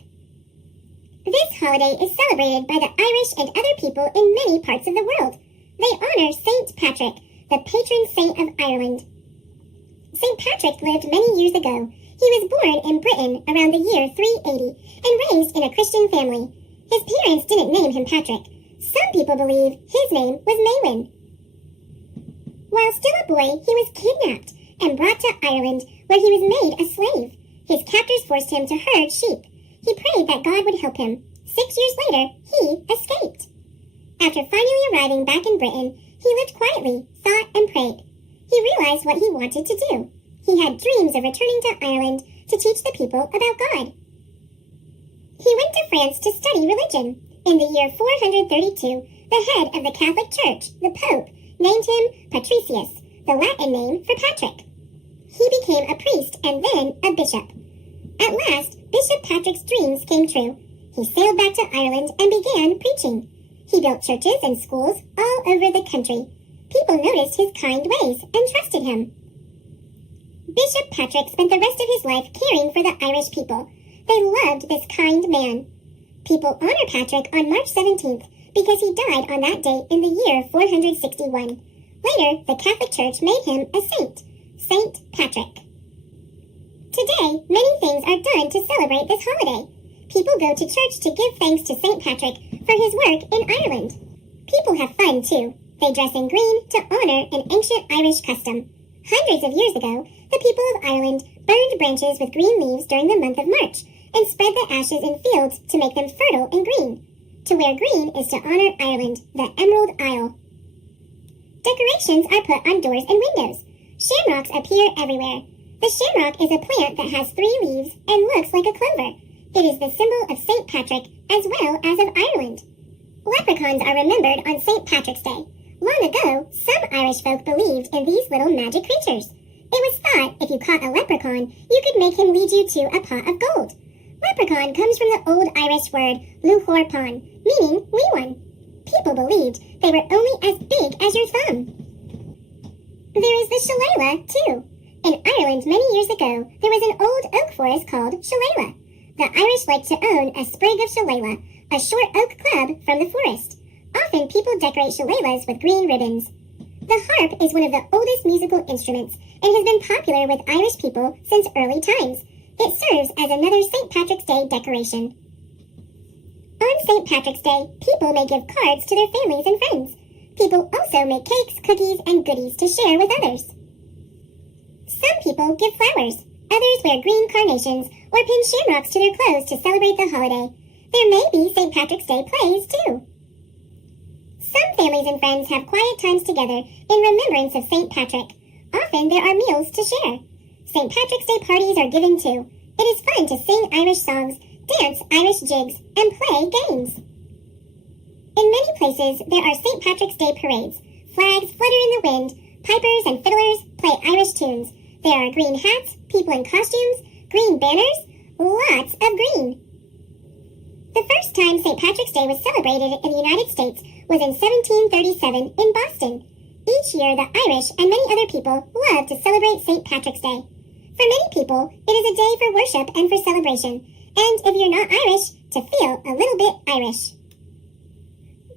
This holiday is celebrated by the Irish and other people in many parts of the world. They honor St. Patrick, the patron saint of Ireland. St. Patrick lived many years ago. He was born in Britain around the year 380 and raised in a Christian family. His parents didn't name him Patrick. Some people believe his name was Maewyn. While still a boy, he was kidnapped and brought to Ireland, where he was made a slave. His captors forced him to herd sheep. He prayed that God would help him. 6 years later, he escaped. After finally arriving back in Britain, he lived quietly, thought, and prayed. He realized what he wanted to do. He had dreams of returning to Ireland to teach the people about God. He went to France to study religion. In the year 432, the head of the Catholic Church, the Pope, named him Patricius, the Latin name for Patrick. He became a priest and then a bishop. At last, Bishop Patrick's dreams came true. He sailed back to Ireland and began preaching. He built churches and schools all over the country. People noticed his kind ways and trusted him. Bishop Patrick spent the rest of his life caring for the Irish people. They loved this kind man. People honor Patrick on March 17th because he died on that day in the year 461. Later, the Catholic Church made him a saint, Saint Patrick. Today, many things are done to celebrate this holiday. People go to church to give thanks to St. Patrick for his work in Ireland. People have fun, too. They dress in green to honor an ancient Irish custom. Hundreds of years ago, the people of Ireland burned branches with green leaves during the month of March and spread the ashes in fields to make them fertile and green. To wear green is to honor Ireland, the Emerald Isle. Decorations are put on doors and windows. Shamrocks appear everywhere. The shamrock is a plant that has 3 leaves and looks like a clover. It is the symbol of St. Patrick as well as of Ireland. Leprechauns are remembered on St. Patrick's Day. Long ago, some Irish folk believed in these little magic creatures. It was thought if you caught a leprechaun, you could make him lead you to a pot of gold. Leprechaun comes from the Old Irish word luchorpan, meaning wee one. People believed they were only as big as your thumb. There is the shillelagh, too. In Ireland many years ago, there was an old oak forest called shillelagh. The Irish liked to own a sprig of shillelagh, a short oak club from the forest. Often people decorate shillelaghs with green ribbons. The harp is one of the oldest musical instruments and has been popular with Irish people since early times. It serves as another St. Patrick's Day decoration. On St. Patrick's Day, people may give cards to their families and friends. People also make cakes, cookies, and goodies to share with others. Some people give flowers. Others wear green carnations or pin shamrocks to their clothes to celebrate the holiday. There may be St. Patrick's Day plays, too. Some families and friends have quiet times together in remembrance of St. Patrick. Often there are meals to share. St. Patrick's Day parties are given too. It is fun to sing Irish songs, dance Irish jigs, and play games. In many places, there are St. Patrick's Day parades. Flags flutter in the wind, pipers and fiddlers play Irish tunes. There are green hats, people in costumes, green banners, lots of green. The first time St. Patrick's Day was celebrated in the United States was in 1737 in Boston. Each year, the Irish and many other people love to celebrate St. Patrick's Day. For many people, it is a day for worship and for celebration, and if you're not Irish, to feel a little bit Irish.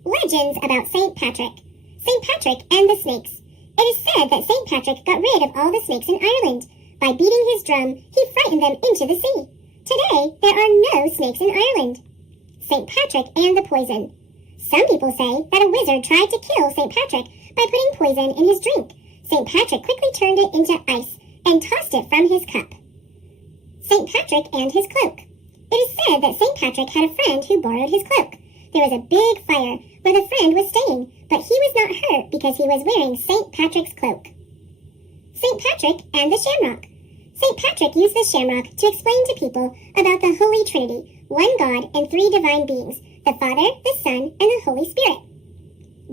Legends about St. Patrick. St. Patrick and the snakes. It is said that St. Patrick got rid of all the snakes in Ireland. By beating his drum, he frightened them into the sea. Today, there are no snakes in Ireland. St. Patrick and the poison. Some people say that a wizard tried to kill St. Patrick by putting poison in his drink. St. Patrick quickly turned it into ice and tossed it from his cup. St. Patrick and his cloak. It is said that St. Patrick had a friend who borrowed his cloak. There was a big fire where the friend was staying, but he was not hurt because he was wearing St. Patrick's cloak. St. Patrick and the shamrock. St. Patrick used the shamrock to explain to people about the Holy Trinity, one God and 3 divine beings, the Father, the Son, and the Holy Spirit.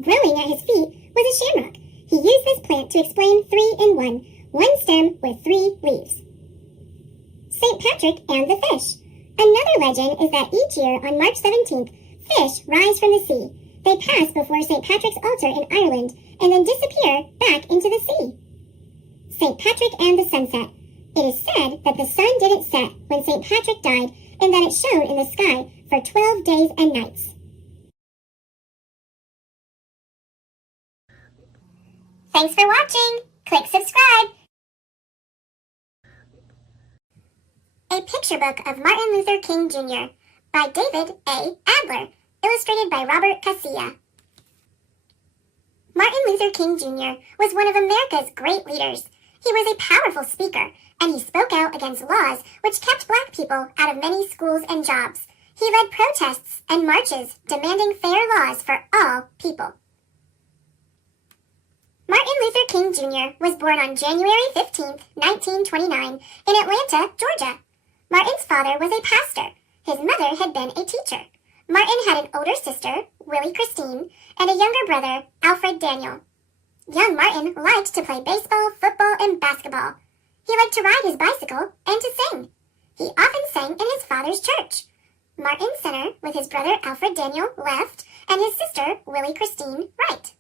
Growing at his feet was a shamrock. He used this plant to explain 3 in 1 stem with 3 leaves. St. Patrick and the fish. Another legend is that each year on March 17th, fish rise from the sea. They pass before St. Patrick's altar in Ireland and then disappear back into the sea. St. Patrick and the sunset. It is said that the sun didn't set when St. Patrick died and that it shone in the sky for 12 days and nights. Thanks for watching. Click subscribe. A picture book of Martin Luther King Jr. by David A. Adler, illustrated by Robert Casilla. Martin Luther King Jr. was one of America's great leaders. He was a powerful speaker, and he spoke out against laws which kept black people out of many schools and jobs. He led protests and marches demanding fair laws for all people. Martin Luther King Jr. was born on January 15, 1929, in Atlanta, Georgia. Martin's father was a pastor. His mother had been a teacher. Martin had an older sister, Willie Christine, and a younger brother, Alfred Daniel. Young Martin liked to play baseball, football, and basketball. He liked to ride his bicycle and to sing. He often sang in his father's church. Martin center with his brother Alfred Daniel left and his sister Willie Christine right.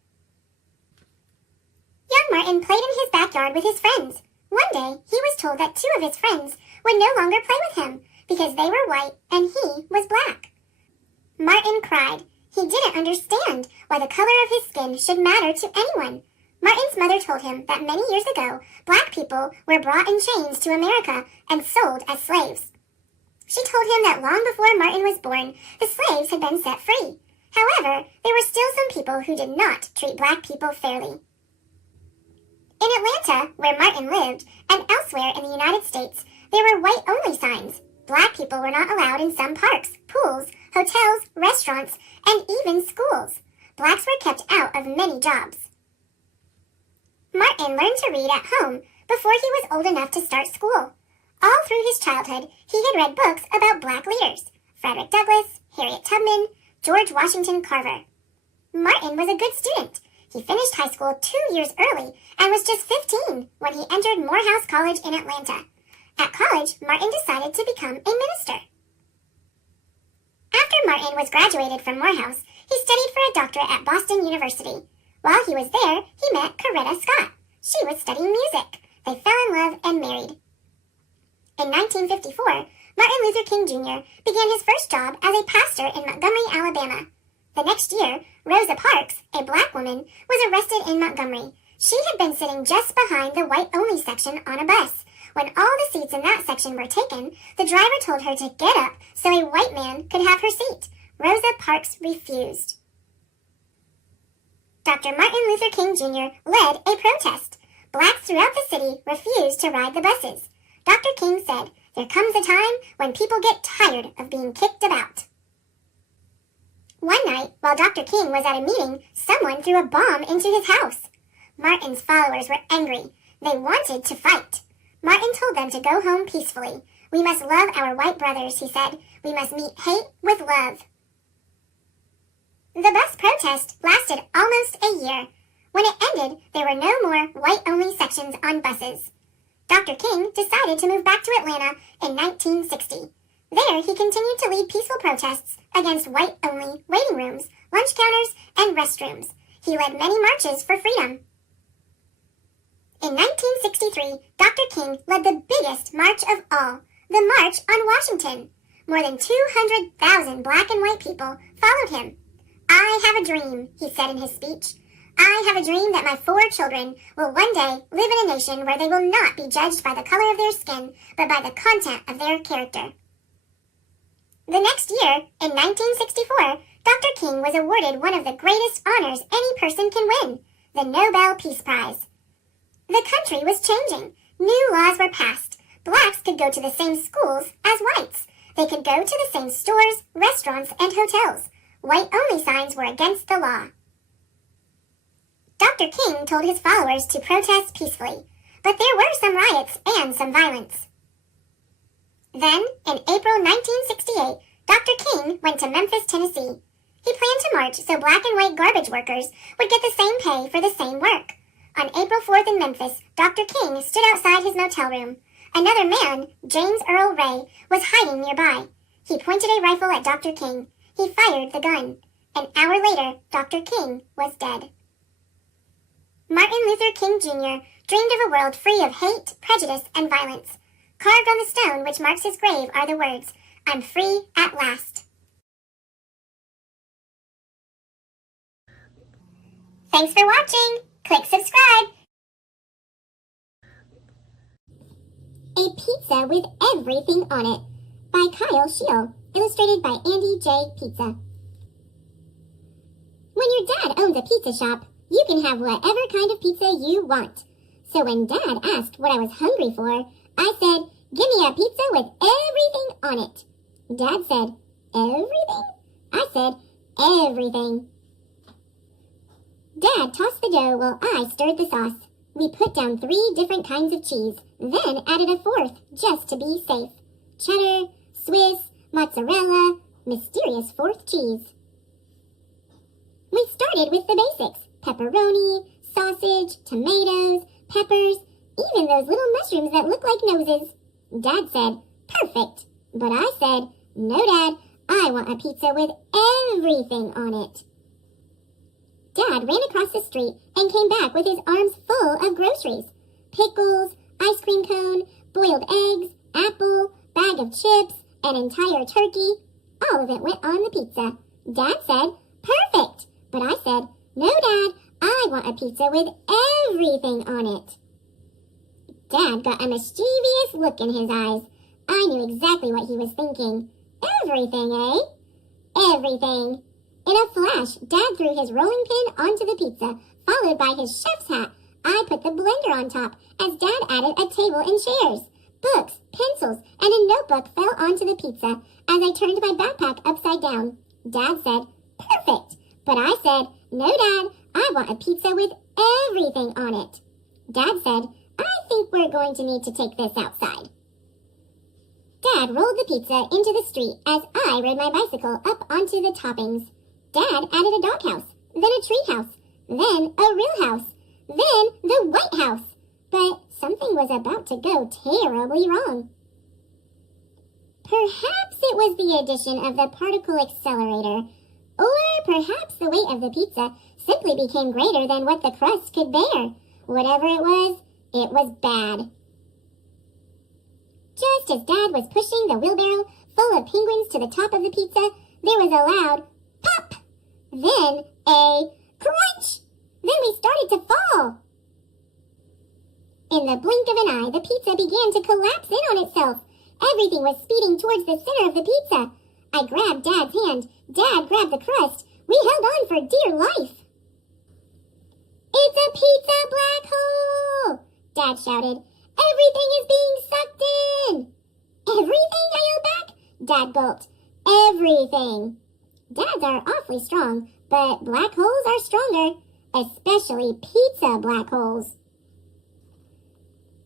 Young Martin played in his backyard with his friends. One day he was told that 2 of his friends would no longer play with him because they were white and he was black. Martin cried. He didn't understand why the color of his skin should matter to anyone. Martin's mother told him that many years ago, black people were brought in chains to America and sold as slaves. She told him that long before Martin was born, the slaves had been set free. However, there were still some people who did not treat black people fairly. In Atlanta, where Martin lived, and elsewhere in the United States, there were white-only signs. Black people were not allowed in some parks, pools, hotels, restaurants, and even schools. Blacks were kept out of many jobs. Martin learned to read at home before he was old enough to start school. All through his childhood, he had read books about black leaders: Frederick Douglass, Harriet Tubman, George Washington Carver. Martin was a good student. He finished high school 2 years early and was just 15 when he entered Morehouse College in Atlanta. At college, Martin decided to become a minister. After Martin was graduated from Morehouse, he studied for a doctorate at Boston University. While he was there, he met Coretta Scott. She was studying music. They fell in love and married. In 1954, Martin Luther King Jr. began his first job as a pastor in Montgomery, Alabama. The next year, Rosa Parks, a black woman, was arrested in Montgomery. She had been sitting just behind the white-only section on a bus. When all the seats in that section were taken, the driver told her to get up so a white man could have her seat. Rosa Parks refused. Dr. Martin Luther King Jr. led a protest. Blacks throughout the city refused to ride the buses. Dr. King said, "There comes a time when people get tired of being kicked about." One night, while Dr. King was at a meeting, someone threw a bomb into his house. Martin's followers were angry. They wanted to fight. Martin told them to go home peacefully. "We must love our white brothers," he said. "We must meet hate with love." The bus protest lasted almost a year. When it ended, there were no more white-only sections on buses. Dr. King decided to move back to Atlanta in 1960. There, he continued to lead peaceful protests against white-only waiting rooms, lunch counters, and restrooms. He led many marches for freedom. In 1963, Dr. King led the biggest march of all, the March on Washington. More than 200,000 black and white people followed him. "I have a dream," he said in his speech. "I have a dream that my 4 children will one day live in a nation where they will not be judged by the color of their skin, but by the content of their character." The next year, in 1964, Dr. King was awarded one of the greatest honors any person can win, the Nobel Peace Prize. The country was changing. New laws were passed. Blacks could go to the same schools as whites. They could go to the same stores, restaurants, and hotels. White-only signs were against the law. Dr. King told his followers to protest peacefully, but there were some riots and some violence. Then, in April 1968, Dr. King went to Memphis, Tennessee. He planned to march so black and white garbage workers would get the same pay for the same work. On April 4th in Memphis, Dr. King stood outside his motel room. Another man, James Earl Ray, was hiding nearby. He pointed a rifle at Dr. King. He fired the gun. An hour later, Dr. King was dead. Martin Luther King Jr. dreamed of a world free of hate, prejudice, and violence. Carved on the stone which marks his grave are the words, "I'm free at last." Thanks for watching. Click subscribe. A Pizza with Everything on It by Kyle Scheel, illustrated by Andy J. Pizza. When your dad owns a pizza shop, you can have whatever kind of pizza you want. So when Dad asked what I was hungry for, I said, "Give me a pizza with everything on it." Dad said, "Everything?" I said, "Everything." Dad tossed the dough while I stirred the sauce. We put down 3 different kinds of cheese, then added a 4th just to be safe. Cheddar, Swiss, mozzarella, mysterious 4th cheese. We started with the basics: pepperoni, sausage, tomatoes, peppers, even those little mushrooms that look like noses. Dad said, "Perfect." But I said, "No, Dad, I want a pizza with everything on it." Dad ran across the street and came back with his arms full of groceries. Pickles, ice cream cone, boiled eggs, apple, bag of chips, an entire turkey. All of it went on the pizza. Dad said, "Perfect." But I said, "No, Dad, I want a pizza with everything on it. Dad got a mischievous look in his eyes. I knew exactly what he was thinking. Everything, eh? Everything. In a flash, Dad threw his rolling pin onto the pizza, followed by his chef's hat. I put the blender on top as Dad added a table and chairs. Books, pencils, and a notebook fell onto the pizza as I turned my backpack upside down. Dad said, "Perfect." But I said, "No, Dad, I want a pizza with everything on it." Dad said, "I think we're going to need to take this outside." Dad rolled the pizza into the street as I rode my bicycle up onto the toppings. Dad added a doghouse, then a treehouse, then a real house, then the White House. But something was about to go terribly wrong. Perhaps it was the addition of the particle accelerator, or perhaps the weight of the pizza simply became greater than what the crust could bear. Whatever it was bad. Just as Dad was pushing the wheelbarrow full of penguins to the top of the pizza, there was a loud pop, then a crunch. Then we started to fall. In the blink of an eye, the pizza began to collapse in on itself. Everything was speeding towards the center of the pizza. I grabbed Dad's hand. Dad grabbed the crust. We held on for dear life. "It's a pizza black hole!" Dad shouted. "Everything is being sucked in!" "Everything?" I yelled back. Dad gulped. "Everything." Dads are awfully strong, but black holes are stronger, especially pizza black holes.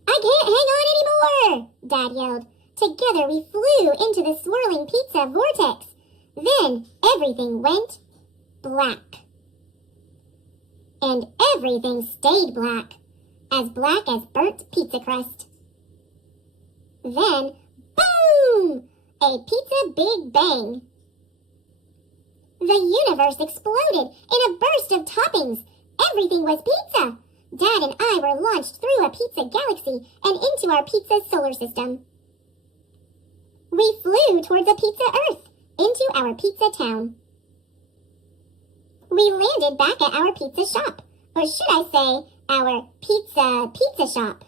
"I can't hang on anymore!" Dad yelled. Together we flew into the swirling pizza vortex. Then everything went black. And everything stayed black as burnt pizza crust. Then, boom! A pizza big bang. The universe exploded in a burst of toppings. Everything was pizza. Dad and I were launched through a pizza galaxy and into our pizza solar system. We flew towards a pizza Earth, into our pizza town. We landed back at our pizza shop, or should I say, our pizza shop.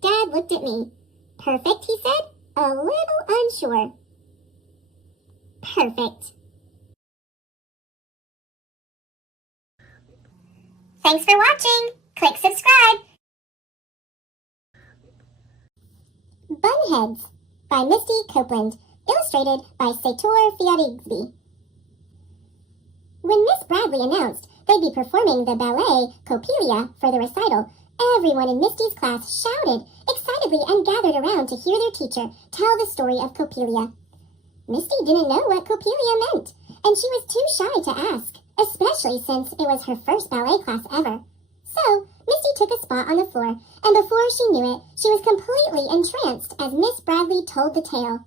Dad looked at me. "Perfect," he said, a little unsure. Perfect. Thanks for watching. Click subscribe. Bunheads by Misty Copeland, illustrated by Sator Fiarigsby. When Miss Bradley announced they'd be performing the ballet Coppelia for the recital, everyone in Misty's class shouted excitedly and gathered around to hear their teacher tell the story of Coppelia. Misty didn't know what Coppelia meant, and she was too shy to ask, especially since it was her first ballet class ever. So, Misty took a spot on the floor, and before she knew it, she was completely entranced as Miss Bradley told the tale.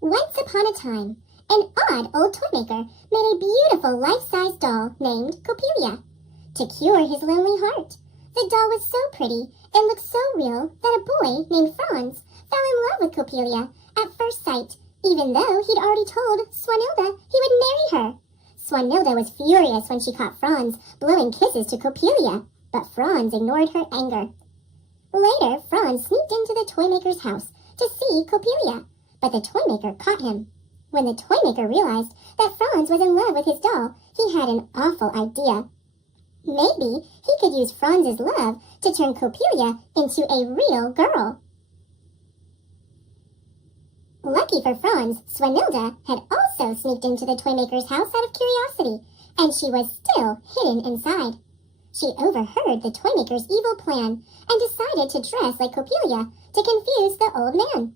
Once upon a time, an odd old toy maker made a beautiful life-size doll named Coppelia. To cure his lonely heart, the doll was so pretty and looked so real that a boy named Franz fell in love with Coppelia at first sight, even though he'd already told Swanilda he would marry her. Swanilda was furious when she caught Franz blowing kisses to Coppelia, but Franz ignored her anger. Later, Franz sneaked into the toymaker's house to see Coppelia, but the toymaker caught him. When the toymaker realized that Franz was in love with his doll, he had an awful idea. Maybe he could use Franz's love to turn Coppelia into a real girl. Lucky for Franz, Swanilda had also sneaked into the toymaker's house out of curiosity, and she was still hidden inside. She overheard the toymaker's evil plan and decided to dress like Coppelia to confuse the old man.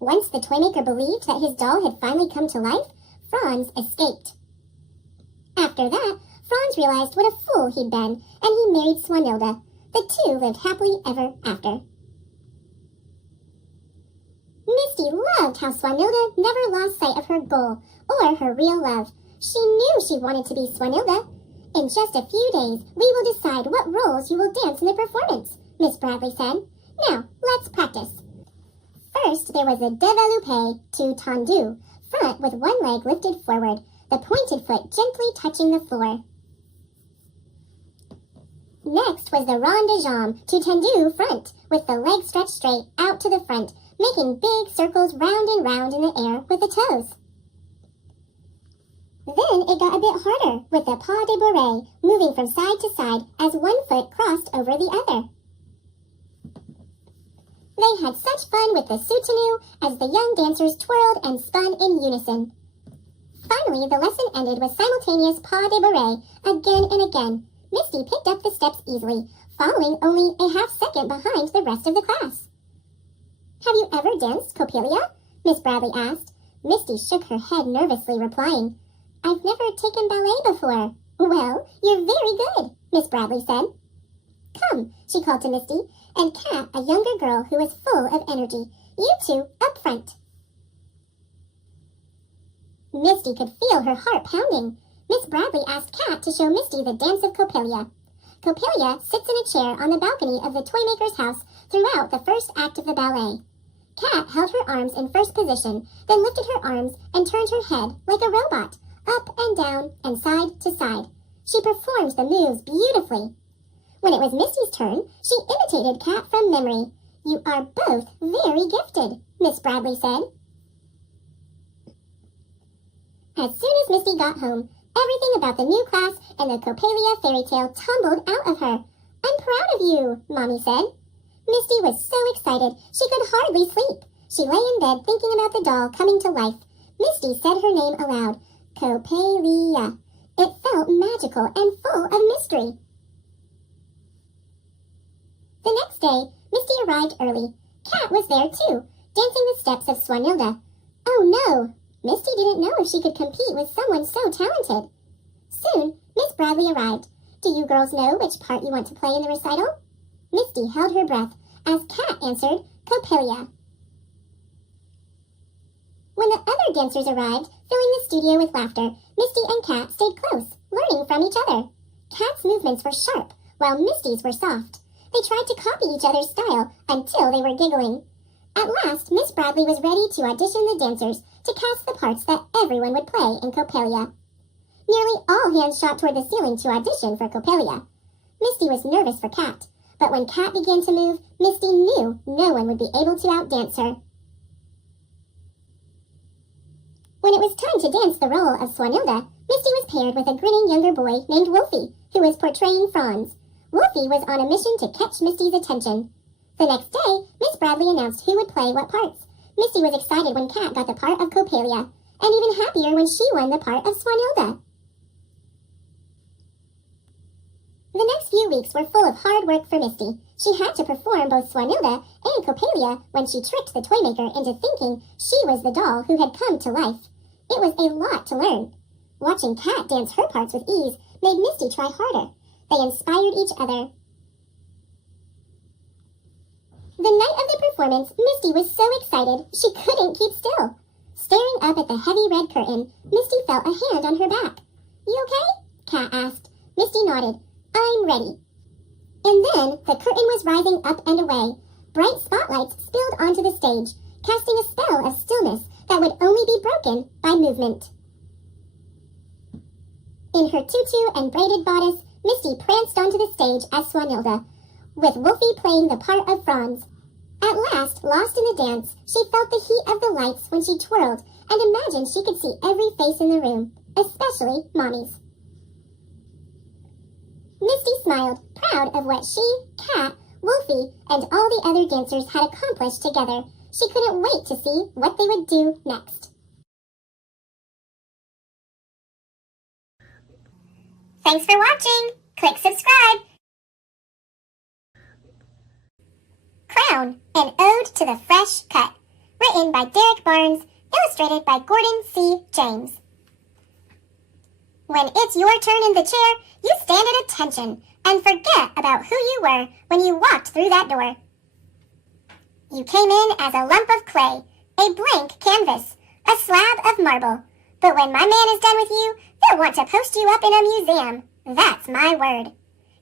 Once the toymaker believed that his doll had finally come to life, Franz escaped. After that, Franz realized what a fool he'd been, and he married Swanilda. The two lived happily ever after. Misty loved how Swanilda never lost sight of her goal or her real love. She knew she wanted to be Swanilda. In just a few days, we will decide what roles you will dance in the performance, Miss Bradley said. Now, let's practice. First, there was a développé to tendu, front with one leg lifted forward, the pointed foot gently touching the floor. Next was the rond de jambe to tendu front, with the legs stretched straight out to the front, making big circles round and round in the air with the toes. Then it got a bit harder, with the pas de bourrée moving from side to side as one foot crossed over the other. They had such fun with the soutenu as the young dancers twirled and spun in unison. Finally, the lesson ended with simultaneous pas de bourrée again and again. Misty picked up the steps easily, following only a half second behind the rest of the class. "Have you ever danced Coppelia?" Miss Bradley asked. Misty shook her head nervously, replying, "I've never taken ballet before." "Well, you're very good," Miss Bradley said. "Come," she called to Misty, and Kat, a younger girl who was full of energy. "You two, up front." Misty could feel her heart pounding. Miss Bradley asked Kat to show Misty the dance of Coppelia. Coppelia sits in a chair on the balcony of the toymaker's house throughout the first act of the ballet. Kat held her arms in first position, then lifted her arms and turned her head like a robot, up and down and side to side. She performed the moves beautifully. When it was Misty's turn, she imitated Kat from memory. "You are both very gifted," Miss Bradley said. As soon as Misty got home, everything about the new class and the Coppelia fairy tale tumbled out of her. "I'm proud of you," Mommy said. Misty was so excited she could hardly sleep. She lay in bed thinking about the doll coming to life. Misty said her name aloud, Coppelia. It felt magical and full of mystery. The next day, Misty arrived early. Kat was there too, dancing the steps of Swanilda. Oh no! Misty didn't know if she could compete with someone so talented. Soon, Miss Bradley arrived. "Do you girls know which part you want to play in the recital?" Misty held her breath as Kat answered, Coppelia. When the other dancers arrived, filling the studio with laughter, Misty and Kat stayed close, learning from each other. Kat's movements were sharp, while Misty's were soft. They tried to copy each other's style until they were giggling. At last, Miss Bradley was ready to audition the dancers to cast the parts that everyone would play in Coppelia. Nearly all hands shot toward the ceiling to audition for Coppelia. Misty was nervous for Kat, but when Kat began to move, Misty knew no one would be able to outdance her. When it was time to dance the role of Swanilda, Misty was paired with a grinning younger boy named Wolfie, who was portraying Franz. Wolfie was on a mission to catch Misty's attention. The next day, Miss Bradley announced who would play what parts. Misty was excited when Kat got the part of Coppelia, and even happier when she won the part of Swanilda. The next few weeks were full of hard work for Misty. She had to perform both Swanilda and Coppelia when she tricked the toymaker into thinking she was the doll who had come to life. It was a lot to learn. Watching Kat dance her parts with ease made Misty try harder. They inspired each other. The night of the performance, Misty was so excited she couldn't keep still. Staring up at the heavy red curtain, Misty felt a hand on her back. "You okay?" Kat asked. Misty nodded. "I'm ready." And then the curtain was rising up and away. Bright spotlights spilled onto the stage, casting a spell of stillness that would only be broken by movement. In her tutu and braided bodice, Misty pranced onto the stage as Swanilda, with Wolfie playing the part of Franz. At last, lost in the dance, she felt the heat of the lights when she twirled and imagined she could see every face in the room, especially Mommy's. Misty smiled, proud of what she, Kat, Wolfie, and all the other dancers had accomplished together. She couldn't wait to see what they would do next. Thanks for watching! Click subscribe! Crown, an ode to the fresh cut. Written by Derek Barnes, illustrated by Gordon C. James. When it's your turn in the chair, you stand at attention and forget about who you were when you walked through that door. You came in as a lump of clay, a blank canvas, a slab of marble. But when my man is done with you, they'll want to post you up in a museum. That's my word.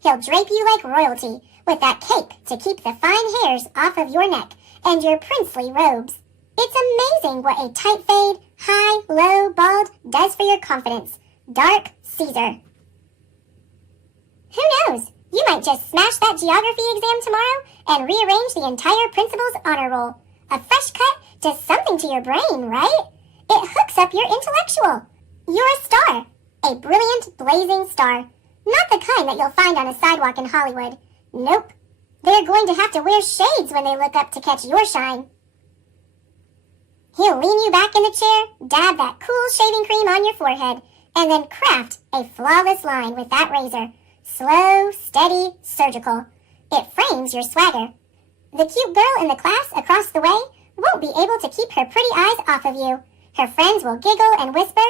He'll drape you like royalty with that cape to keep the fine hairs off of your neck and your princely robes. It's amazing what a tight fade, high, low, bald does for your confidence. Dark Caesar. Who knows? You might just smash that geography exam tomorrow and rearrange the entire principal's honor roll. A fresh cut does something to your brain, right? It hooks up your intellectual. You're a star. A brilliant, blazing star. Not the kind that you'll find on a sidewalk in Hollywood. Nope. They're going to have to wear shades when they look up to catch your shine. He'll lean you back in the chair, dab that cool shaving cream on your forehead, and then craft a flawless line with that razor. Slow, steady, surgical. It frames your swagger. The cute girl in the class across the way won't be able to keep her pretty eyes off of you. Her friends will giggle and whisper,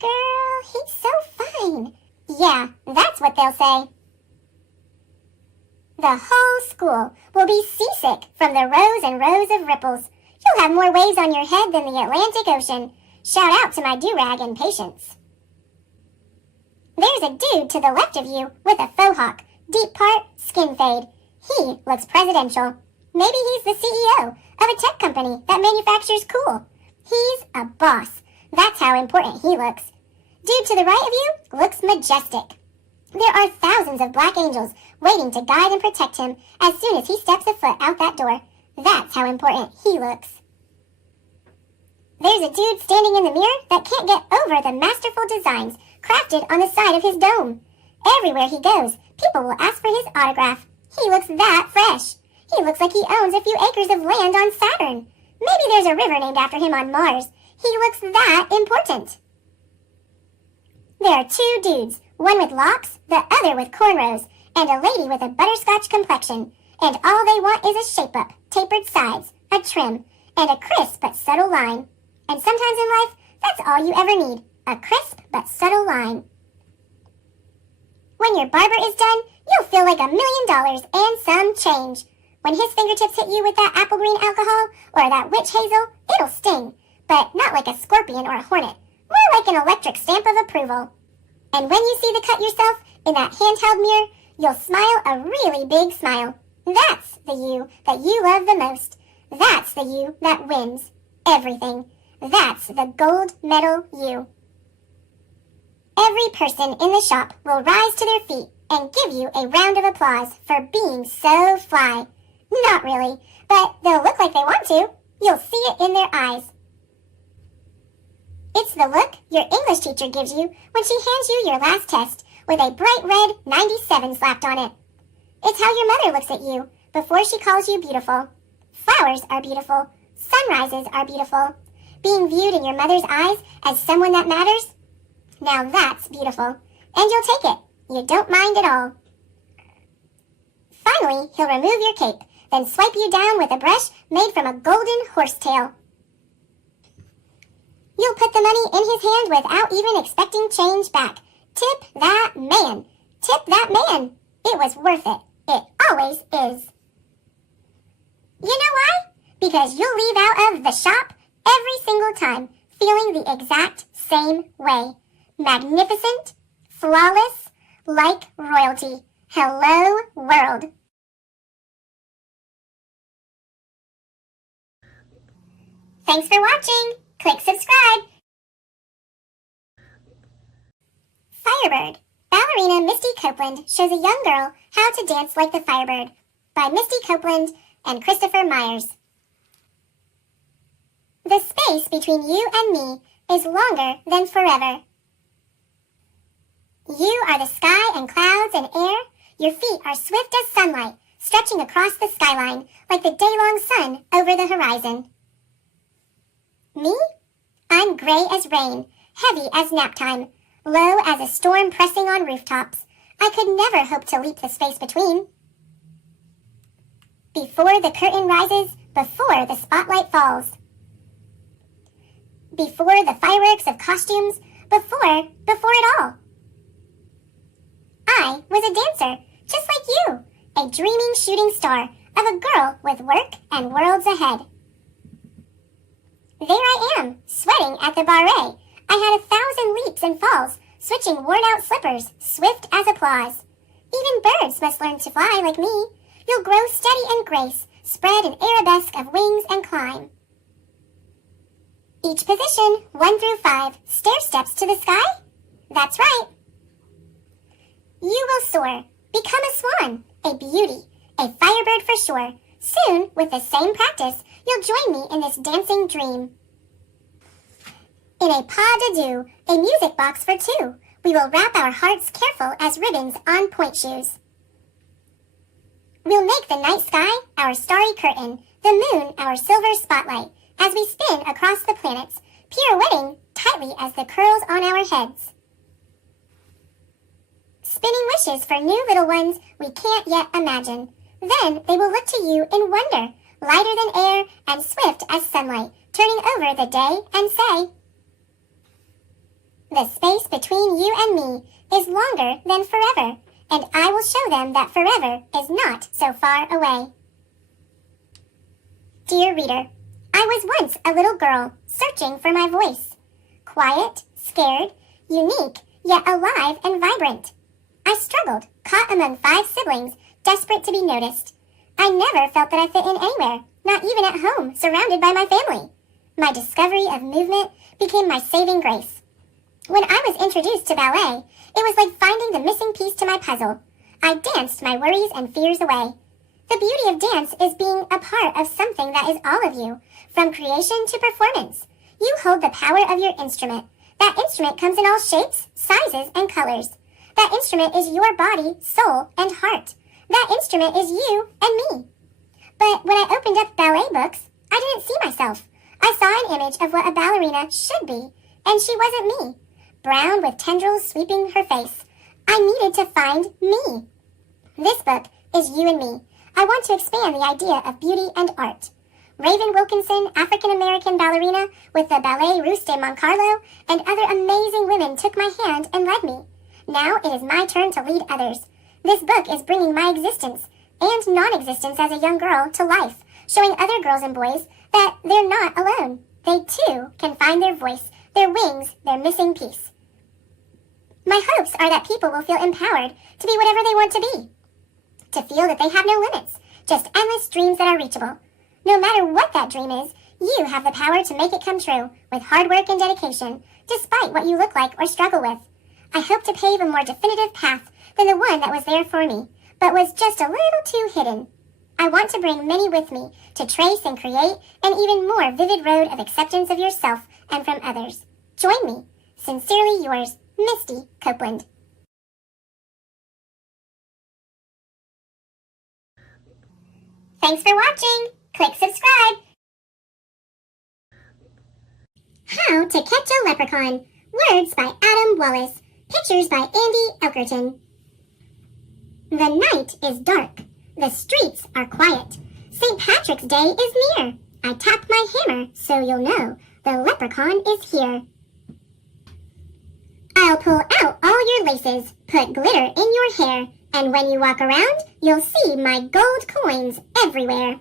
"Girl, he's so fine." Yeah, that's what they'll say. The whole school will be seasick from the rows and rows of ripples. You'll have more waves on your head than the Atlantic Ocean. Shout out to my do-rag and Patience. There's a dude to the left of you with a faux hawk, deep part, skin fade. He looks presidential. Maybe he's the CEO of a tech company that manufactures cool. He's a boss. That's how important he looks. Dude to the right of you looks majestic. There are thousands of black angels waiting to guide and protect him as soon as he steps a foot out that door. That's how important he looks. There's a dude standing in the mirror that can't get over the masterful designs crafted on the side of his dome. Everywhere he goes, people will ask for his autograph. He looks that fresh. He looks like he owns a few acres of land on Saturn. Maybe there's a river named after him on Mars. He looks that important. There are two dudes, one with locks, the other with cornrows, and a lady with a butterscotch complexion. And all they want is a shape-up, tapered sides, a trim, and a crisp but subtle line. And sometimes in life, that's all you ever need, a crisp but subtle line. When your barber is done, you'll feel like $1 million and some change. When his fingertips hit you with that apple green alcohol or that witch hazel, it'll sting, but not like a scorpion or a hornet, more like an electric stamp of approval. And when you see the cut yourself in that handheld mirror, you'll smile a really big smile. That's the you that you love the most. That's the you that wins everything. That's the gold medal you. Every person in the shop will rise to their feet and give you a round of applause for being so fly. Not really, but they'll look like they want to. You'll see it in their eyes. It's the look your English teacher gives you when she hands you your last test with a bright red 97 slapped on it. It's how your mother looks at you before she calls you beautiful. Flowers are beautiful. Sunrises are beautiful. Being viewed in your mother's eyes as someone that matters? Now that's beautiful. And you'll take it. You don't mind at all. Finally, he'll remove your cape, then swipe you down with a brush made from a golden horsetail. You'll put the money in his hand without even expecting change back. Tip that man. Tip that man. It was worth it. It always is. You know why? Because you'll leave out of the shop every single time feeling the exact same way. Magnificent, flawless, like royalty. Hello, world. Thanks for watching. Click subscribe. Firebird. Ballerina Misty Copeland shows a young girl how to dance like the Firebird by Misty Copeland and Christopher Myers. The space between you and me is longer than forever. You are the sky and clouds and air. Your feet are swift as sunlight, stretching across the skyline like the day-long sun over the horizon. Me? I'm gray as rain, heavy as nap time, low as a storm pressing on rooftops. I could never hope to leap the space between. Before the curtain rises, before the spotlight falls. Before the fireworks of costumes, before it all. I was a dancer, just like you, a dreaming shooting star of a girl with work and worlds ahead. There I am, sweating at the barre. I had 1,000 leaps and falls, switching worn-out slippers, swift as applause. Even birds must learn to fly like me. You'll grow steady and grace, spread an arabesque of wings and climb. Each position, 1 through 5, stair steps to the sky? That's right. You will soar, Become a swan, a beauty, a firebird for sure. Soon, with the same practice, you'll join me in this dancing dream. In a pas de deux, a music box for two, we will wrap our hearts careful as ribbons on point shoes. We'll make the night sky our starry curtain, the moon our silver spotlight, as we spin across the planets, pirouetting tightly as the curls on our heads. Spinning wishes for new little ones we can't yet imagine. Then they will look to you in wonder, lighter than air and swift as sunlight, turning over the day and say, "The space between you and me is longer than forever, and I will show them that forever is not so far away." Dear reader, I was once a little girl searching for my voice. Quiet, scared, unique, yet alive and vibrant. I struggled, caught among 5 siblings, desperate to be noticed. I never felt that I fit in anywhere, not even at home, surrounded by my family. My discovery of movement became my saving grace. When I was introduced to ballet, it was like finding the missing piece to my puzzle. I danced my worries and fears away. The beauty of dance is being a part of something that is all of you, from creation to performance. You hold the power of your instrument. That instrument comes in all shapes, sizes, and colors. That instrument is your body, soul, and heart. That instrument is you and me. But when I opened up ballet books, I didn't see myself. I saw an image of what a ballerina should be, and she wasn't me. Brown with tendrils sweeping her face. I needed to find me. This book is you and me. I want to expand the idea of beauty and art. Raven Wilkinson, African-American ballerina with the Ballet Russe de Moncarlo, and other amazing women took my hand and led me. Now it is my turn to lead others. This book is bringing my existence and non-existence as a young girl to life, showing other girls and boys that they're not alone. They too can find their voice, their wings, their missing piece. My hopes are that people will feel empowered to be whatever they want to be, to feel that they have no limits, just endless dreams that are reachable. No matter what that dream is, you have the power to make it come true with hard work and dedication, despite what you look like or struggle with. I hope to pave a more definitive path than the one that was there for me, but was just a little too hidden. I want to bring many with me to trace and create an even more vivid road of acceptance of yourself and from others. Join me. Sincerely yours, Misty Copeland. Thanks for watching. Click subscribe. How to Catch a Leprechaun. Words by Adam Wallace. Pictures by Andy Elkerton. The night is dark. The streets are quiet. St. Patrick's Day is near. I tap my hammer so you'll know the leprechaun is here. I'll pull out all your laces, put glitter in your hair, and when you walk around, you'll see my gold coins everywhere.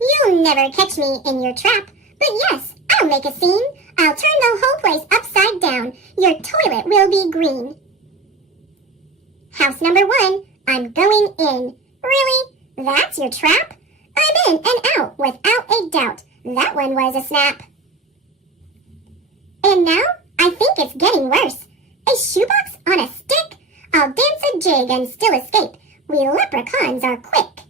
You'll never catch me in your trap, but yes, I'll make a scene. I'll turn the whole place upside down. Your toilet will be green. House number 1, I'm going in. Really? That's your trap? I'm in and out without a doubt. That one was a snap. And now, I think it's getting worse. A shoebox on a stick? I'll dance a jig and still escape. We leprechauns are quick.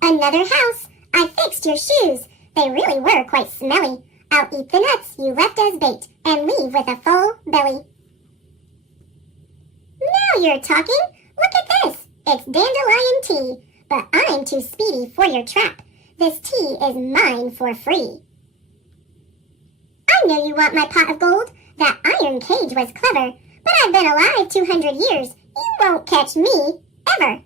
Another house. I fixed your shoes. They really were quite smelly. I'll eat the nuts you left as bait and leave with a full belly. Now you're talking. Look at this. It's dandelion tea. But I'm too speedy for your trap. This tea is mine for free. I know you want my pot of gold. That iron cage was clever. But I've been alive 200 years. You won't catch me, ever.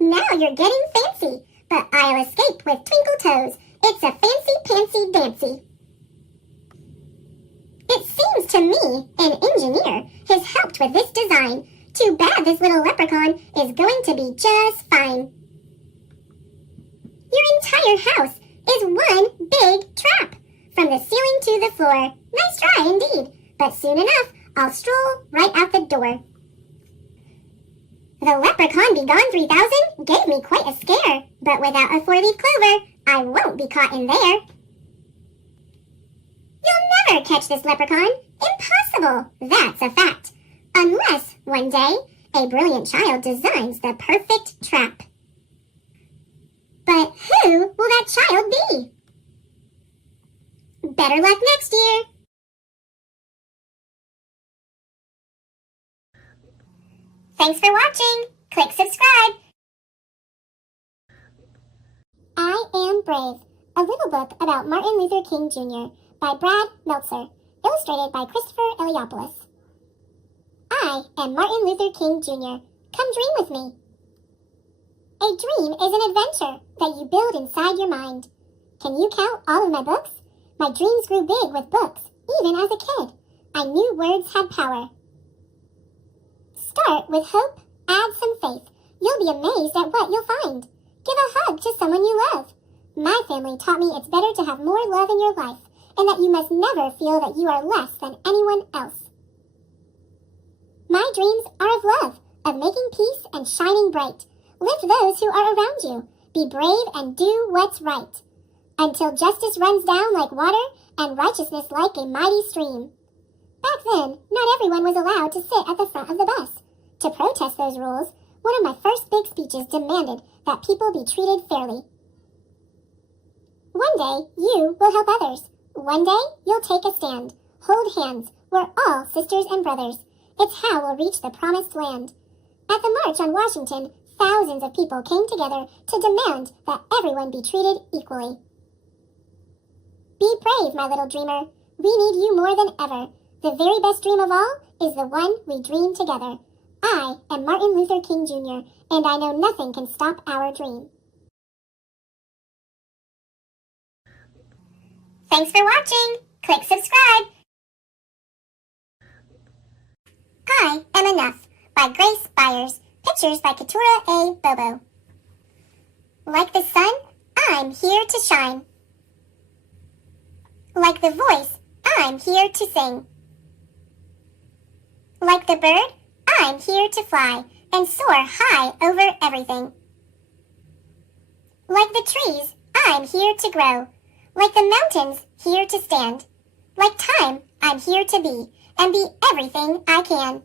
Now you're getting fancy. But I'll escape with twinkle toes. It's a fancy-pantsy dancy. It seems to me an engineer has helped with this design. Too bad this little leprechaun is going to be just fine. Your entire house is one big trap. From the ceiling to the floor. Nice try indeed. But soon enough, I'll stroll right out the door. The Leprechaun Be Gone 3000 gave me quite a scare. But without a 4-leaf clover, I won't be caught in there. You'll never catch this leprechaun. Impossible! That's a fact. Unless, one day, a brilliant child designs the perfect trap. But who will that child be? Better luck next year! Thanks for watching! Click subscribe! I Am Brave, a little book about Martin Luther King Jr. by Brad Meltzer, illustrated by Christopher Eliopoulos. I am Martin Luther King Jr. Come dream with me. A dream is an adventure that you build inside your mind. Can you count all of my books? My dreams grew big with books, even as a kid. I knew words had power. Start with hope, add some faith. You'll be amazed at what you'll find. Give a hug to someone you love. My family taught me it's better to have more love in your life, and that you must never feel that you are less than anyone else. My dreams are of love, of making peace and shining bright. Lift those who are around you. Be brave and do what's right. Until justice runs down like water and righteousness like a mighty stream. Back then, not everyone was allowed to sit at the front of the bus. To protest those rules, one of my first big speeches demanded that people be treated fairly. One day, you will help others. One day, you'll take a stand. Hold hands. We're all sisters and brothers. It's how we'll reach the promised land. At the March on Washington, thousands of people came together to demand that everyone be treated equally. Be brave, my little dreamer. We need you more than ever. The very best dream of all is the one we dream together. I am Martin Luther King Jr., and I know nothing can stop our dream. Thanks for watching. Click subscribe. I Am Enough by Grace Byers. Pictures by Keturah A. Bobo. Like the sun, I'm here to shine. Like the voice, I'm here to sing. Like the bird, I'm here to fly and soar high over everything. Like the trees, I'm here to grow. Like the mountains, here to stand. Like time, I'm here to be and be everything I can.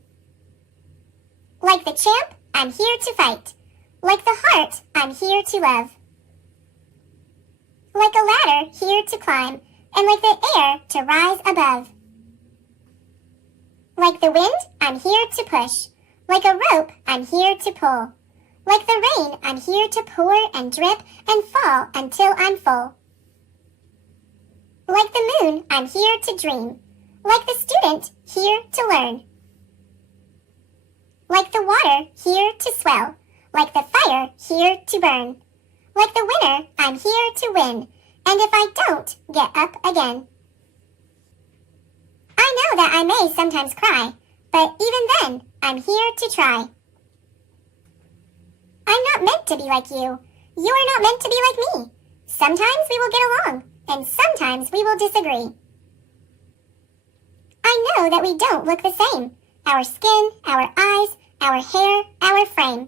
Like the champ, I'm here to fight. Like the heart, I'm here to love. Like a ladder, here to climb, and like the air, to rise above. Like the wind, I'm here to push. Like a rope, I'm here to pull. Like the rain, I'm here to pour and drip and fall until I'm full. Like the moon, I'm here to dream. Like the student, here to learn. Like the water, here to swell. Like the fire, here to burn. Like the winner, I'm here to win. And if I don't, get up again. I know that I may sometimes cry, but even then, I'm here to try. I'm not meant to be like you. You are not meant to be like me. Sometimes we will get along, and sometimes we will disagree. I know that we don't look the same. Our skin, our eyes, our hair, our frame.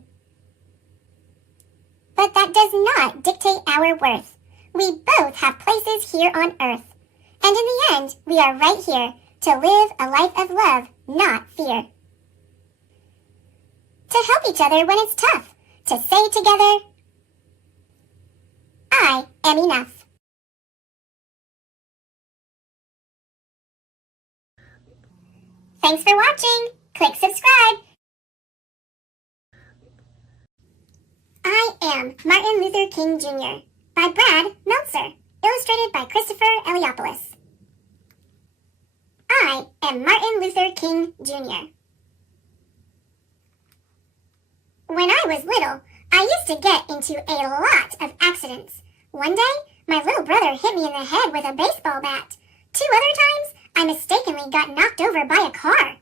But that does not dictate our worth. We both have places here on earth. And in the end, we are right here to live a life of love, not fear. To help each other when it's tough. To say together, I am enough. Thanks for watching. Click subscribe. I Am Martin Luther King Jr. by Brad Meltzer, illustrated by Christopher Eliopoulos. I am Martin Luther King Jr. When I was little, I used to get into a lot of accidents. One day, my little brother hit me in the head with a baseball bat. 2 other times, I mistakenly got knocked over by a car.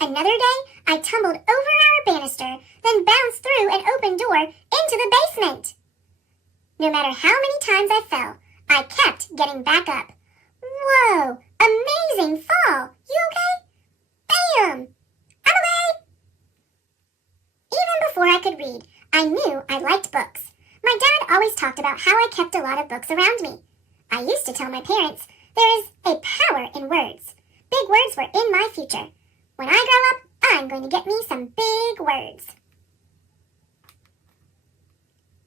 Another day, I tumbled over our banister, then bounced through an open door into the basement. No matter how many times I fell, I kept getting back up. Whoa! Amazing fall! You okay? Bam! I'm okay! Even before I could read, I knew I liked books. My dad always talked about how I kept a lot of books around me. I used to tell my parents, there is a power in words. Big words were in future. When I grow up, I'm going to get me some big words.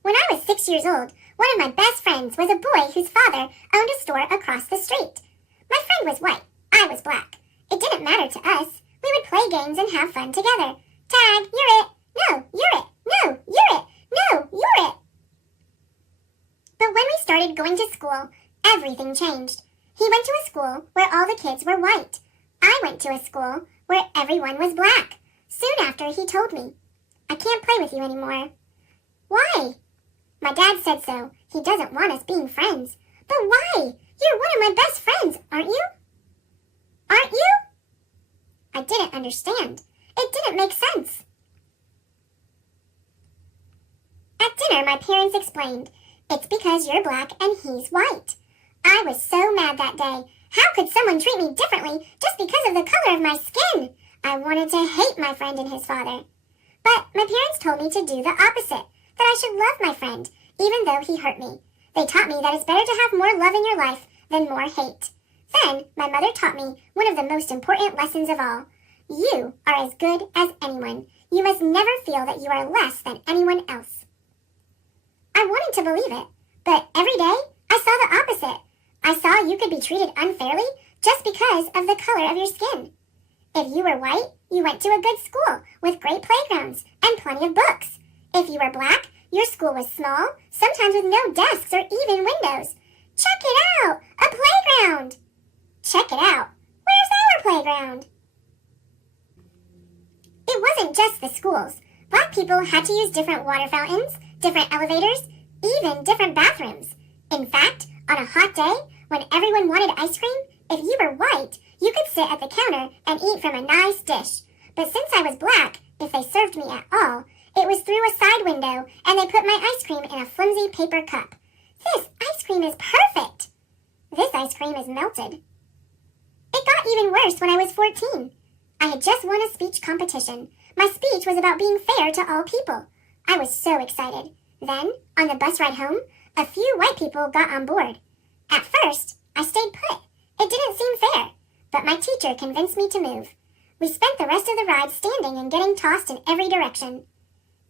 When I was 6 years old, one of my best friends was a boy whose father owned a store across the street. My friend was white. I was black. It didn't matter to us. We would play games and have fun together. Tag, you're it. No, you're it. No, you're it. No, you're it. But when we started going to school, everything changed. He went to a school where all the kids were white. I went to a school where everyone was black. Soon after, he told me, I can't play with you anymore. Why? My dad said so. He doesn't want us being friends. But why? You're one of my best friends, aren't you? Aren't you? I didn't understand. It didn't make sense. At dinner, my parents explained, it's because you're black and he's white. I was so mad that day. How could someone treat me differently just because of the color of my skin? I wanted to hate my friend and his father. But my parents told me to do the opposite, that I should love my friend, even though he hurt me. They taught me that it's better to have more love in your life than more hate. Then, my mother taught me one of the most important lessons of all. You are as good as anyone. You must never feel that you are less than anyone else. I wanted to believe it, but every day I saw the opposite. I saw you could be treated unfairly just because of the color of your skin. If you were white, you went to a good school with great playgrounds and plenty of books. If you were black, your school was small, sometimes with no desks or even windows. Check it out! A playground! Check it out! Where's our playground? It wasn't just the schools. Black people had to use different water fountains, different elevators, even different bathrooms. In fact, on a hot day, when everyone wanted ice cream, if you were white, you could sit at the counter and eat from a nice dish. But since I was black, if they served me at all, it was through a side window, and they put my ice cream in a flimsy paper cup. This ice cream is perfect! This ice cream is melted. It got even worse when I was 14. I had just won a speech competition. My speech was about being fair to all people. I was so excited. Then, on the bus ride home, a few white people got on board. At first, I stayed put. It didn't seem fair, but my teacher convinced me to move. We spent the rest of the ride standing and getting tossed in every direction.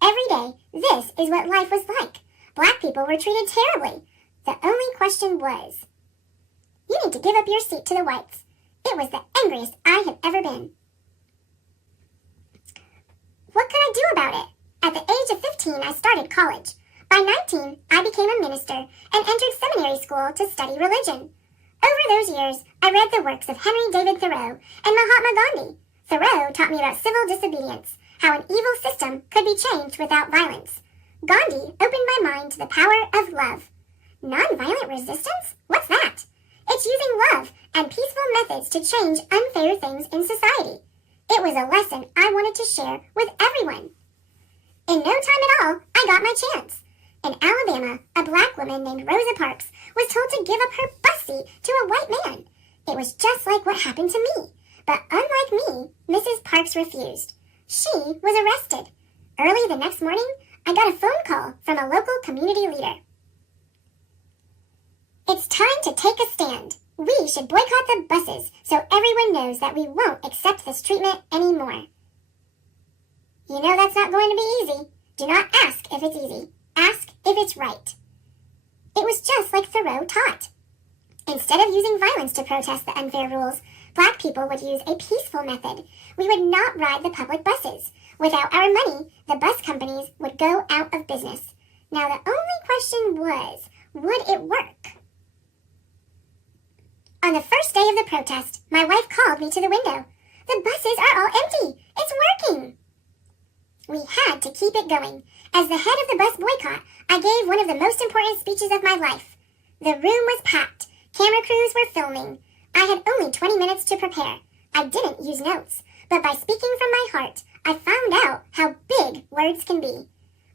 Every day, this is what life was like. Black people were treated terribly. The only question was, you need to give up your seat to the whites. It was the angriest I had ever been. What could I do about it? At the age of 15, I started college. By 19, I became a minister and entered seminary school to study religion. Over those years, I read the works of Henry David Thoreau and Mahatma Gandhi. Thoreau taught me about civil disobedience, how an evil system could be changed without violence. Gandhi opened my mind to the power of love. Nonviolent resistance? What's that? It's using love and peaceful methods to change unfair things in society. It was a lesson I wanted to share with everyone. In no time at all, I got my chance. In Alabama, a black woman named Rosa Parks was told to give up her bus seat to a white man. It was just like what happened to me. But unlike me, Mrs. Parks refused. She was arrested. Early the next morning, I got a phone call from a local community leader. It's time to take a stand. We should boycott the buses so everyone knows that we won't accept this treatment anymore. You know that's not going to be easy. Do not ask if it's easy. Ask if it's right. It was just like Thoreau taught. Instead of using violence to protest the unfair rules, black people would use a peaceful method. We would not ride the public buses. Without our money, the bus companies would go out of business. Now the only question was, would it work? On the first day of the protest, my wife called me to the window. The buses are all empty. It's working. We had to keep it going. As the head of the bus boycott, I gave one of the most important speeches of my life. The room was packed. Camera crews were filming. I had only 20 minutes to prepare. I didn't use notes, but by speaking from my heart, I found out how big words can be.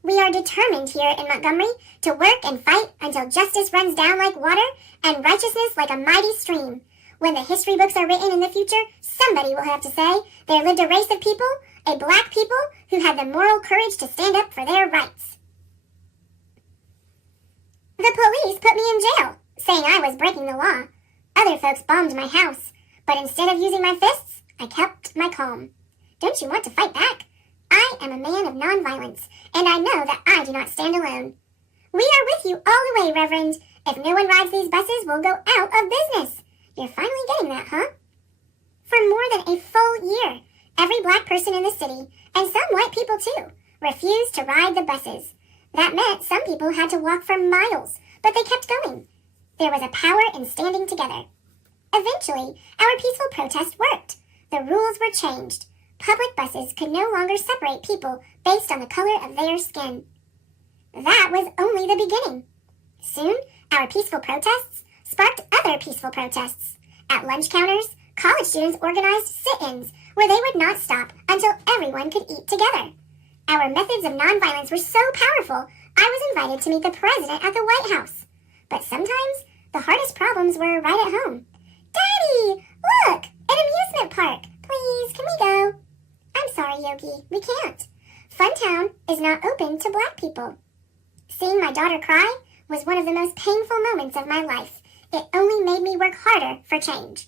We are determined here in Montgomery to work and fight until justice runs down like water and righteousness like a mighty stream. When the history books are written in the future, somebody will have to say there lived a race of people, a black people, who had the moral courage to stand up for their rights. The police put me in jail, saying I was breaking the law. Other folks bombed my house, but instead of using my fists, I kept my calm. Don't you want to fight back? I am a man of nonviolence, and I know that I do not stand alone. We are with you all the way, Reverend. If no one rides these buses, we'll go out of business. You're finally getting that, huh? For more than a full year, every black person in the city, and some white people too, refused to ride the buses. That meant some people had to walk for miles, but they kept going. There was a power in standing together. Eventually, our peaceful protest worked. The rules were changed. Public buses could no longer separate people based on the color of their skin. That was only the beginning. Soon, our peaceful protests sparked other peaceful protests. At lunch counters, college students organized sit-ins where they would not stop until everyone could eat together. Our methods of nonviolence were so powerful, I was invited to meet the president at the White House. But sometimes, the hardest problems were right at home. Daddy, look, an amusement park. Please, can we go? I'm sorry, Yogi, we can't. Funtown is not open to black people. Seeing my daughter cry was one of the most painful moments of my life. It only made me work harder for change.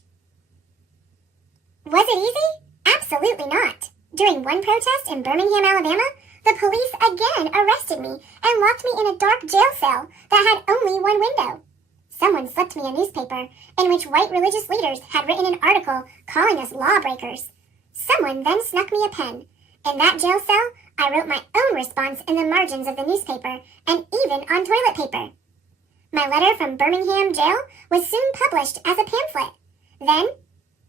Was it easy? Absolutely not. During one protest in Birmingham, Alabama, the police again arrested me and locked me in a dark jail cell that had only one window. Someone slipped me a newspaper in which white religious leaders had written an article calling us lawbreakers. Someone then snuck me a pen. In that jail cell, I wrote my own response in the margins of the newspaper and even on toilet paper. My letter from Birmingham jail was soon published as a pamphlet. Then,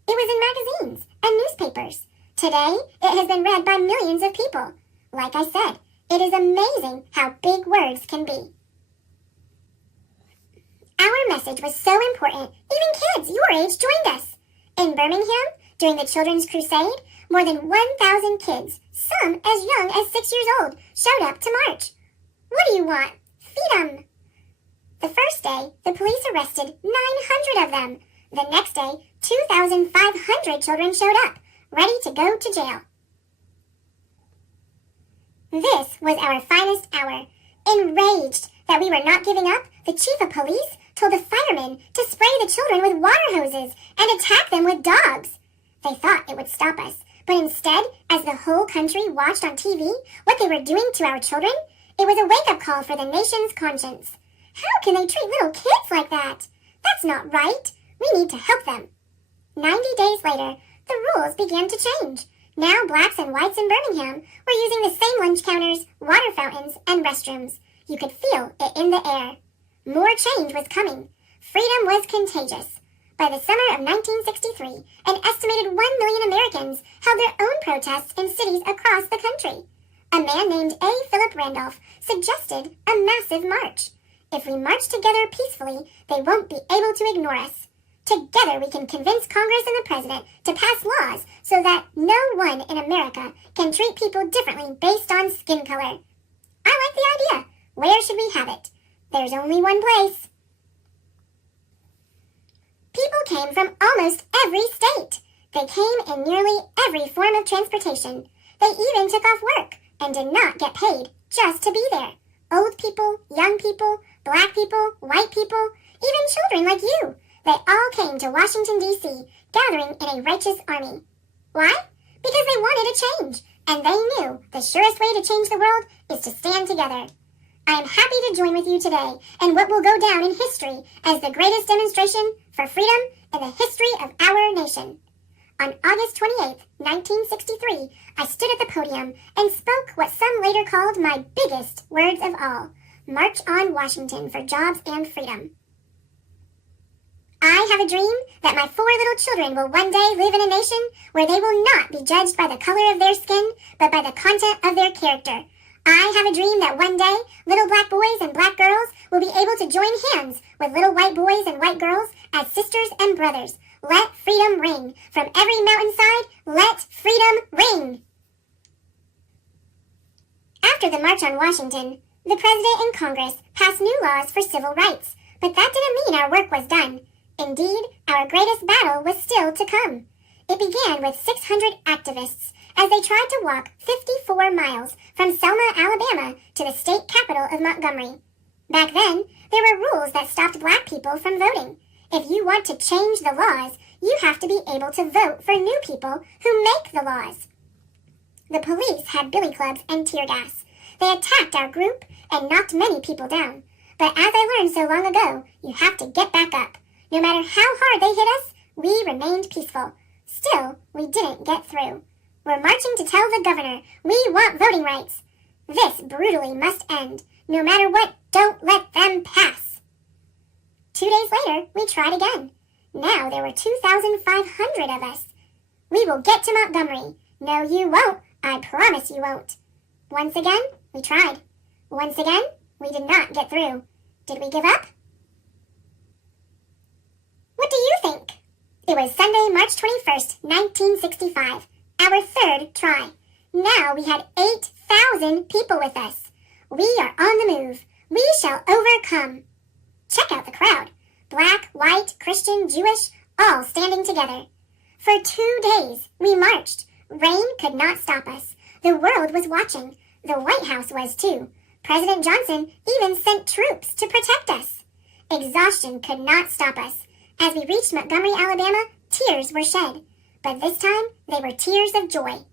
it was in magazines and newspapers. Today, it has been read by millions of people. Like I said, it is amazing how big words can be. Our message was so important, even kids your age joined us. In Birmingham, during the Children's Crusade, more than 1,000 kids, some as young as 6 years old, showed up to march. What do you want? Freedom! The first day, the police arrested 900 of them. The next day, 2,500 children showed up, ready to go to jail. This was our finest hour. Enraged that we were not giving up, the chief of police told the firemen to spray the children with water hoses and attack them with dogs. They thought it would stop us, but instead, as the whole country watched on TV what they were doing to our children, it was a wake-up call for the nation's conscience. How can they treat little kids like that? That's not right. We need to help them. 90 days later, the rules began to change. Now blacks and whites in Birmingham were using the same lunch counters, water fountains, and restrooms. You could feel it in the air. More change was coming. Freedom was contagious. By the summer of 1963, an estimated 1 million Americans held their own protests in cities across the country. A man named A. Philip Randolph suggested a massive march. If we march together peacefully, they won't be able to ignore us. Together we can convince Congress and the President to pass laws so that no one in America can treat people differently based on skin color. I like the idea. Where should we have it? There's only one place. People came from almost every state. They came in nearly every form of transportation. They even took off work and did not get paid just to be there. Old people, young people, black people, white people, even children like you. They all came to Washington, D.C., gathering in a righteous army. Why? Because they wanted a change, and they knew the surest way to change the world is to stand together. I am happy to join with you today in what will go down in history as the greatest demonstration for freedom in the history of our nation. On August 28, 1963, I stood at the podium and spoke what some later called my biggest words of all, March on Washington for Jobs and Freedom. I have a dream that my 4 little children will one day live in a nation where they will not be judged by the color of their skin, but by the content of their character. I have a dream that one day, little black boys and black girls will be able to join hands with little white boys and white girls as sisters and brothers. Let freedom ring. From every mountainside, let freedom ring. After the March on Washington, the President and Congress passed new laws for civil rights, but that didn't mean our work was done. Indeed, our greatest battle was still to come. It began with 600 activists as they tried to walk 54 miles from Selma, Alabama to the state capital of Montgomery. Back then, there were rules that stopped black people from voting. If you want to change the laws, you have to be able to vote for new people who make the laws. The police had billy clubs and tear gas. They attacked our group and knocked many people down. But as I learned so long ago, you have to get back up. No matter how hard they hit us, we remained peaceful. Still, we didn't get through. We're marching to tell the governor we want voting rights. This brutally must end. No matter what, don't let them pass. 2 days later, we tried again. Now there were 2,500 of us. We will get to Montgomery. No, you won't. I promise you won't. Once again, we tried. Once again, we did not get through. Did we give up? What do you think? It was Sunday, March 21st, 1965, our third try. Now we had 8,000 people with us. We are on the move. We shall overcome. Check out the crowd. Black, white, Christian, Jewish, all standing together. For 2 days, we marched. Rain could not stop us. The world was watching. The White House was too. President Johnson even sent troops to protect us. Exhaustion could not stop us. As we reached Montgomery, Alabama, tears were shed. But this time, they were tears of joy.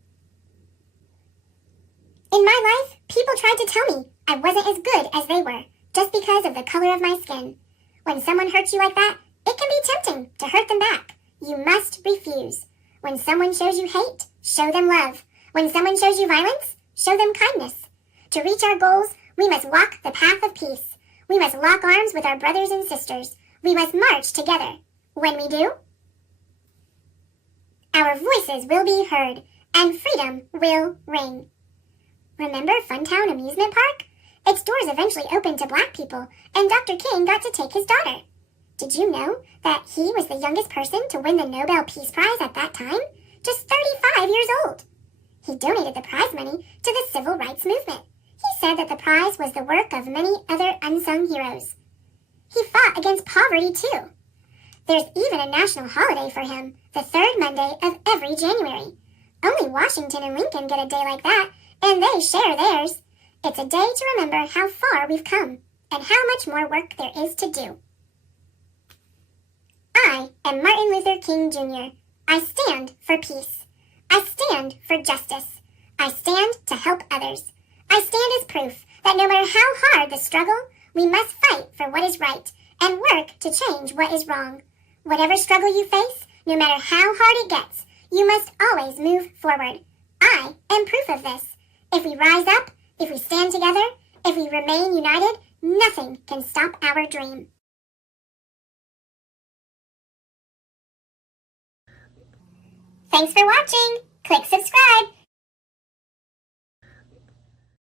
In my life, people tried to tell me I wasn't as good as they were, just because of the color of my skin. When someone hurts you like that, it can be tempting to hurt them back. You must refuse. When someone shows you hate, show them love. When someone shows you violence, show them kindness. To reach our goals, we must walk the path of peace. We must lock arms with our brothers and sisters. We must march together. When we do, our voices will be heard, and freedom will ring. Remember Funtown Amusement Park? Its doors eventually opened to black people, and Dr. King got to take his daughter. Did you know that he was the youngest person to win the Nobel Peace Prize at that time? Just 35 years old. He donated the prize money to the civil rights movement. He said that the prize was the work of many other unsung heroes. He fought against poverty, too. There's even a national holiday for him, the third Monday of every January. Only Washington and Lincoln get a day like that, and they share theirs. It's a day to remember how far we've come, and how much more work there is to do. I am Martin Luther King, Jr. I stand for peace. I stand for justice. I stand to help others. I stand as proof that no matter how hard the struggle, we must fight for what is right and work to change what is wrong. Whatever struggle you face, no matter how hard it gets, you must always move forward. I am proof of this. If we rise up, if we stand together, if we remain united, nothing can stop our dream. Thanks for watching. Click subscribe